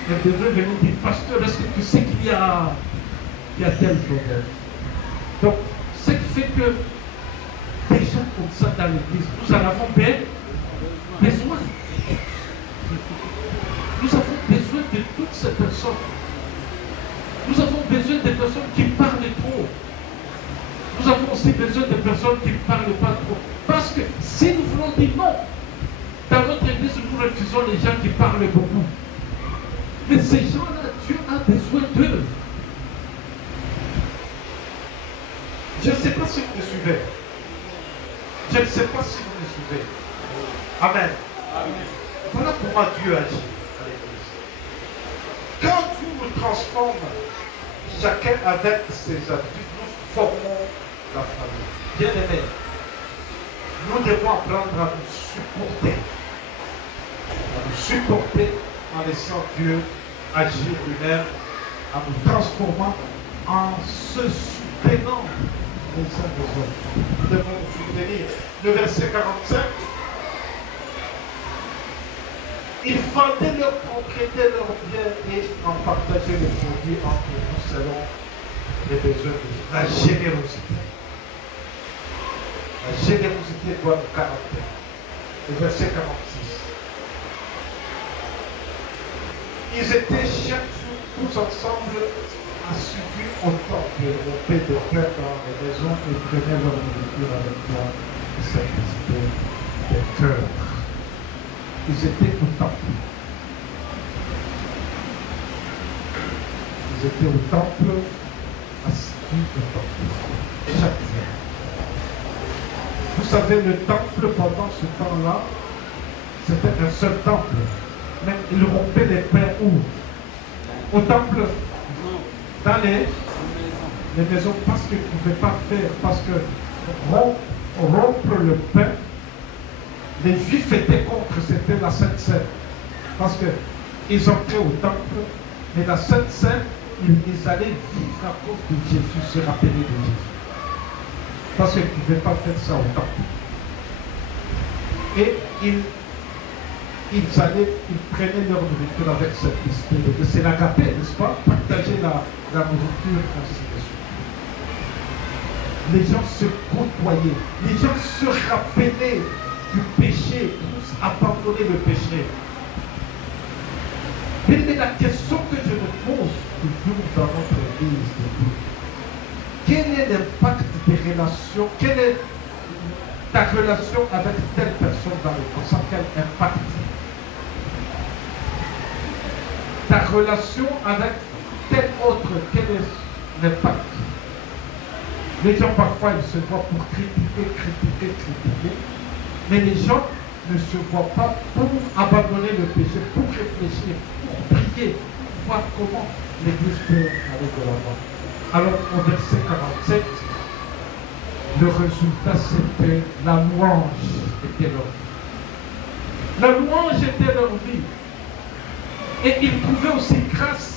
Elle devrait venir dire, pasteur, est-ce que tu sais qu'il y a tel problème? Donc, ce qui fait que des gens comme ça dans l'église, nous en avons besoin. Nous avons besoin de toutes ces personnes. Nous avons besoin des personnes qui parlent trop. Nous avons aussi besoin de personnes qui ne parlent pas trop. Parce que si nous voulons dire non, dans notre église, nous refusons les gens qui parlent beaucoup. Mais ces gens-là, Dieu a besoin d'eux. Je ne sais pas si vous me suivez. Je ne sais pas si vous me suivez. Amen. Amen. Voilà comment Dieu agit à l'église. Quand Dieu nous transforme, chacun avec ses habitudes, nous formons la famille. Bien aimé, nous devons apprendre à nous supporter. À nous supporter en laissant Dieu agir lui-même, en nous transformant, en se soutenant les uns des autres. Nous devons nous soutenir. Le verset 45. Ils vendaient leurs propriétés, leurs biens et en partageaient les produits entre nous selon les besoins de Dieu. La générosité. La générosité doit nous caractériser. Le verset 46. Ils étaient chaque jour tous ensemble assidus au temple, au paix de pain dans les maisons et prenaient leur nourriture avec joie et simplicité de cœur. Ils étaient au temple. Ils étaient au temple, assidus au temple, chaque jour. Vous savez, le temple, pendant ce temps-là, c'était un seul temple. Mais ils rompaient les pains où? Au temple? Dans les maisons, parce qu'ils ne pouvaient pas faire, parce que rompre le pain, les Juifs étaient contre, c'était la Sainte Seine. Parce qu'ils entraient au temple, mais la Sainte Seine, ils allaient vivre à cause de Jésus, se rappeler de Jésus. Parce qu'ils ne pouvaient pas faire ça au temple. Et ils prenaient leur nourriture avec cette esprit. C'est l'agapé, n'est-ce pas? Partager la nourriture, ainsi de suite. Les gens se côtoyaient, les gens se rappelaient du péché, tous abandonner le péché. Mais la question que je me pose toujours dans notre église, quel est l'impact des relations? Quelle est ta relation avec telle personne dans le temps? Quel impact? Ta relation avec tel autre, quel est l'impact? Les gens parfois ils se voient pour critiquer, mais les gens ne se voient pas pour abandonner le péché, pour réfléchir, pour prier, pour voir comment l'Église peut aller de l'avant. Alors au verset 47, le résultat c'était la louange était leur vie. La louange était leur vie. Et ils trouvaient aussi grâce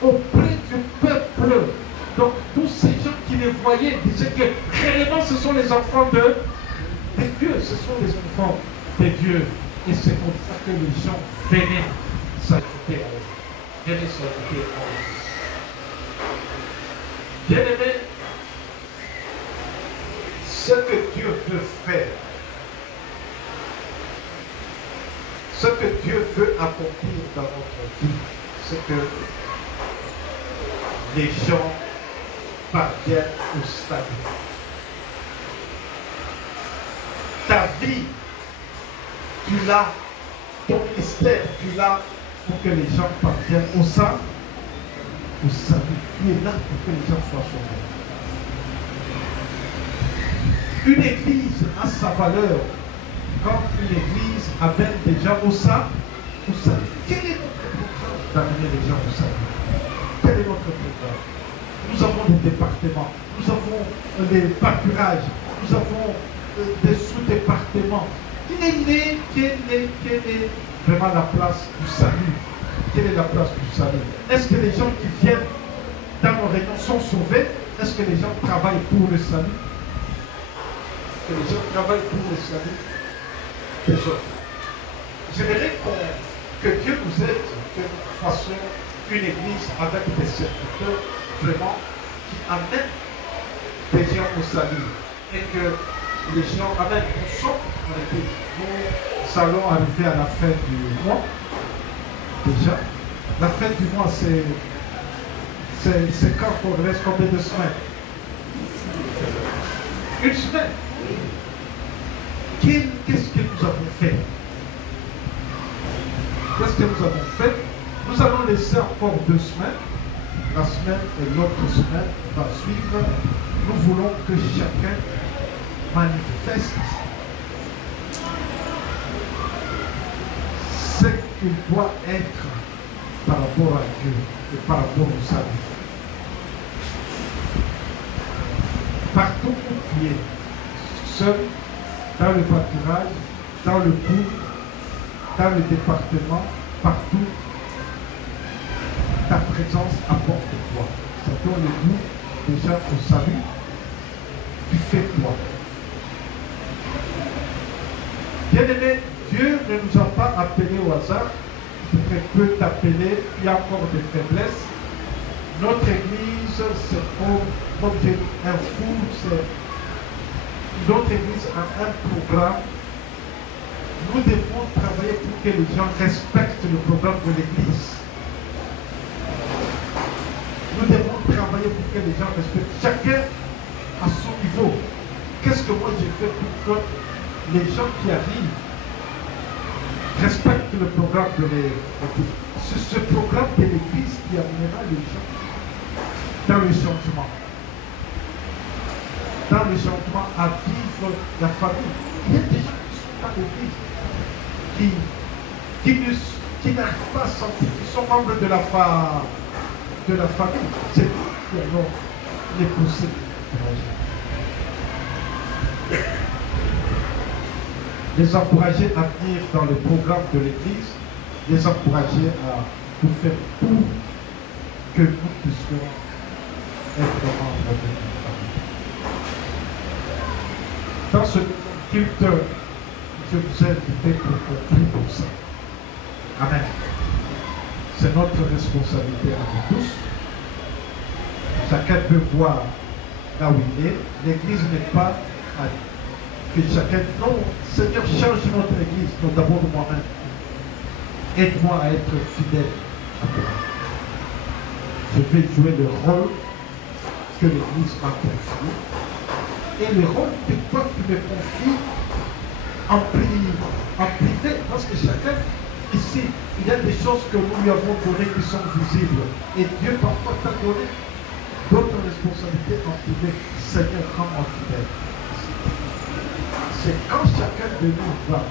auprès du peuple. Donc tous ces gens qui les voyaient disaient que réellement ce sont les enfants de Dieu, ce sont les enfants de Dieu. Et c'est comme ça que les gens venaient s'ajouter à eux. Venaient s'ajouter à eux. Bien-aimés, ce que Dieu veut faire, ce que Dieu veut accomplir dans notre vie, c'est que les gens parviennent au stade. Ta vie, tu l'as, ton ministère, tu l'as pour que les gens parviennent au salut. Tu es là pour que les gens soient sauvés. Une église a sa valeur quand une église amène des gens au salut. Quel est notre programme d'amener les gens au salut? Quel est notre programme? nous avons des départements, nous avons les pâturages, nous avons des sous-départements. Quelle est vraiment la place du salut? Quelle est la place du salut? Est-ce que les gens qui viennent dans nos réunions sont sauvés? Est-ce que les gens travaillent pour le salut? Est-ce que les gens travaillent pour le salut des autres? J'aimerais que Dieu nous aide, que nous fassions une église avec des serviteurs vraiment qui amènent des gens au salut. Et que les gens amènent, nous sommes en église. Nous allons arriver à la fin du mois. Déjà, la fin du mois, c'est quand on reste combien de semaines? Une semaine. Qu'est-ce que nous avons fait? Qu'est-ce que nous avons fait? Nous allons laisser encore 2 semaines. La semaine et l'autre semaine va suivre. Nous voulons que chacun manifeste ce qu'il doit être par rapport à Dieu et par rapport au salut. Partout où tu es, seul, dans le pâturage, dans le cours, dans le département, partout, ta présence apporte toi. Ça donne le goût déjà au salut. Tu fais toi. Bien-aimé, Dieu ne nous a pas appelés au hasard. Il peut t'appeler, il y a encore des faiblesses. Notre église, c'est comme j'ai un fou, notre église a un programme. Nous devons travailler pour que les gens respectent le programme de l'église. Nous devons travailler pour que les gens respectent chacun à son niveau. Qu'est-ce que moi j'ai fait pour que les gens qui arrivent respectent le programme de l'église? C'est ce programme de l'église qui amènera les gens dans le changement. Dans le changement à vivre la famille. Il y a des gens qui sont dans l'église qui n'arrivent pas à sentir qu'ils sont membres de la famille. C'est nous qui allons les pousser. Les encourager à venir dans le programme de l'église, les encourager à nous faire tout que nous puissions être membres de notre famille. Dans ce culte, je vous ai invité pour conclure pour ça. Amen. C'est notre responsabilité à nous tous. Chacun peut voir là où il est. L'église n'est pas à que chacun. Non, Seigneur, change notre église, non, d'abord moi-même. Aide-moi à être fidèle à toi. Je vais jouer le rôle que l'église m'a confié. Et le rôle que toi tu me confies en privé, parce que chacun ici, il y a des choses que nous lui avons données qui sont visibles. Et Dieu parfois t'a donné d'autres responsabilités en privé. Seigneur, rends-moi fidèle. C'est quand chacun de nous va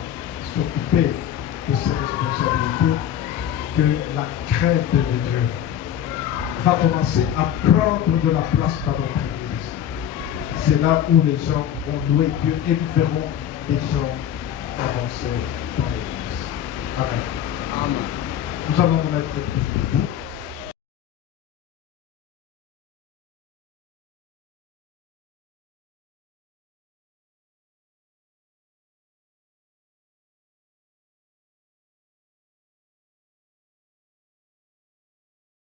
s'occuper de ses responsabilités que la crainte de Dieu va commencer à prendre de la place dans notre église. C'est là où les gens vont louer Dieu et nous verrons les gens avancer dans l'église. Amen. Amen. Nous allons nous mettre tous debout.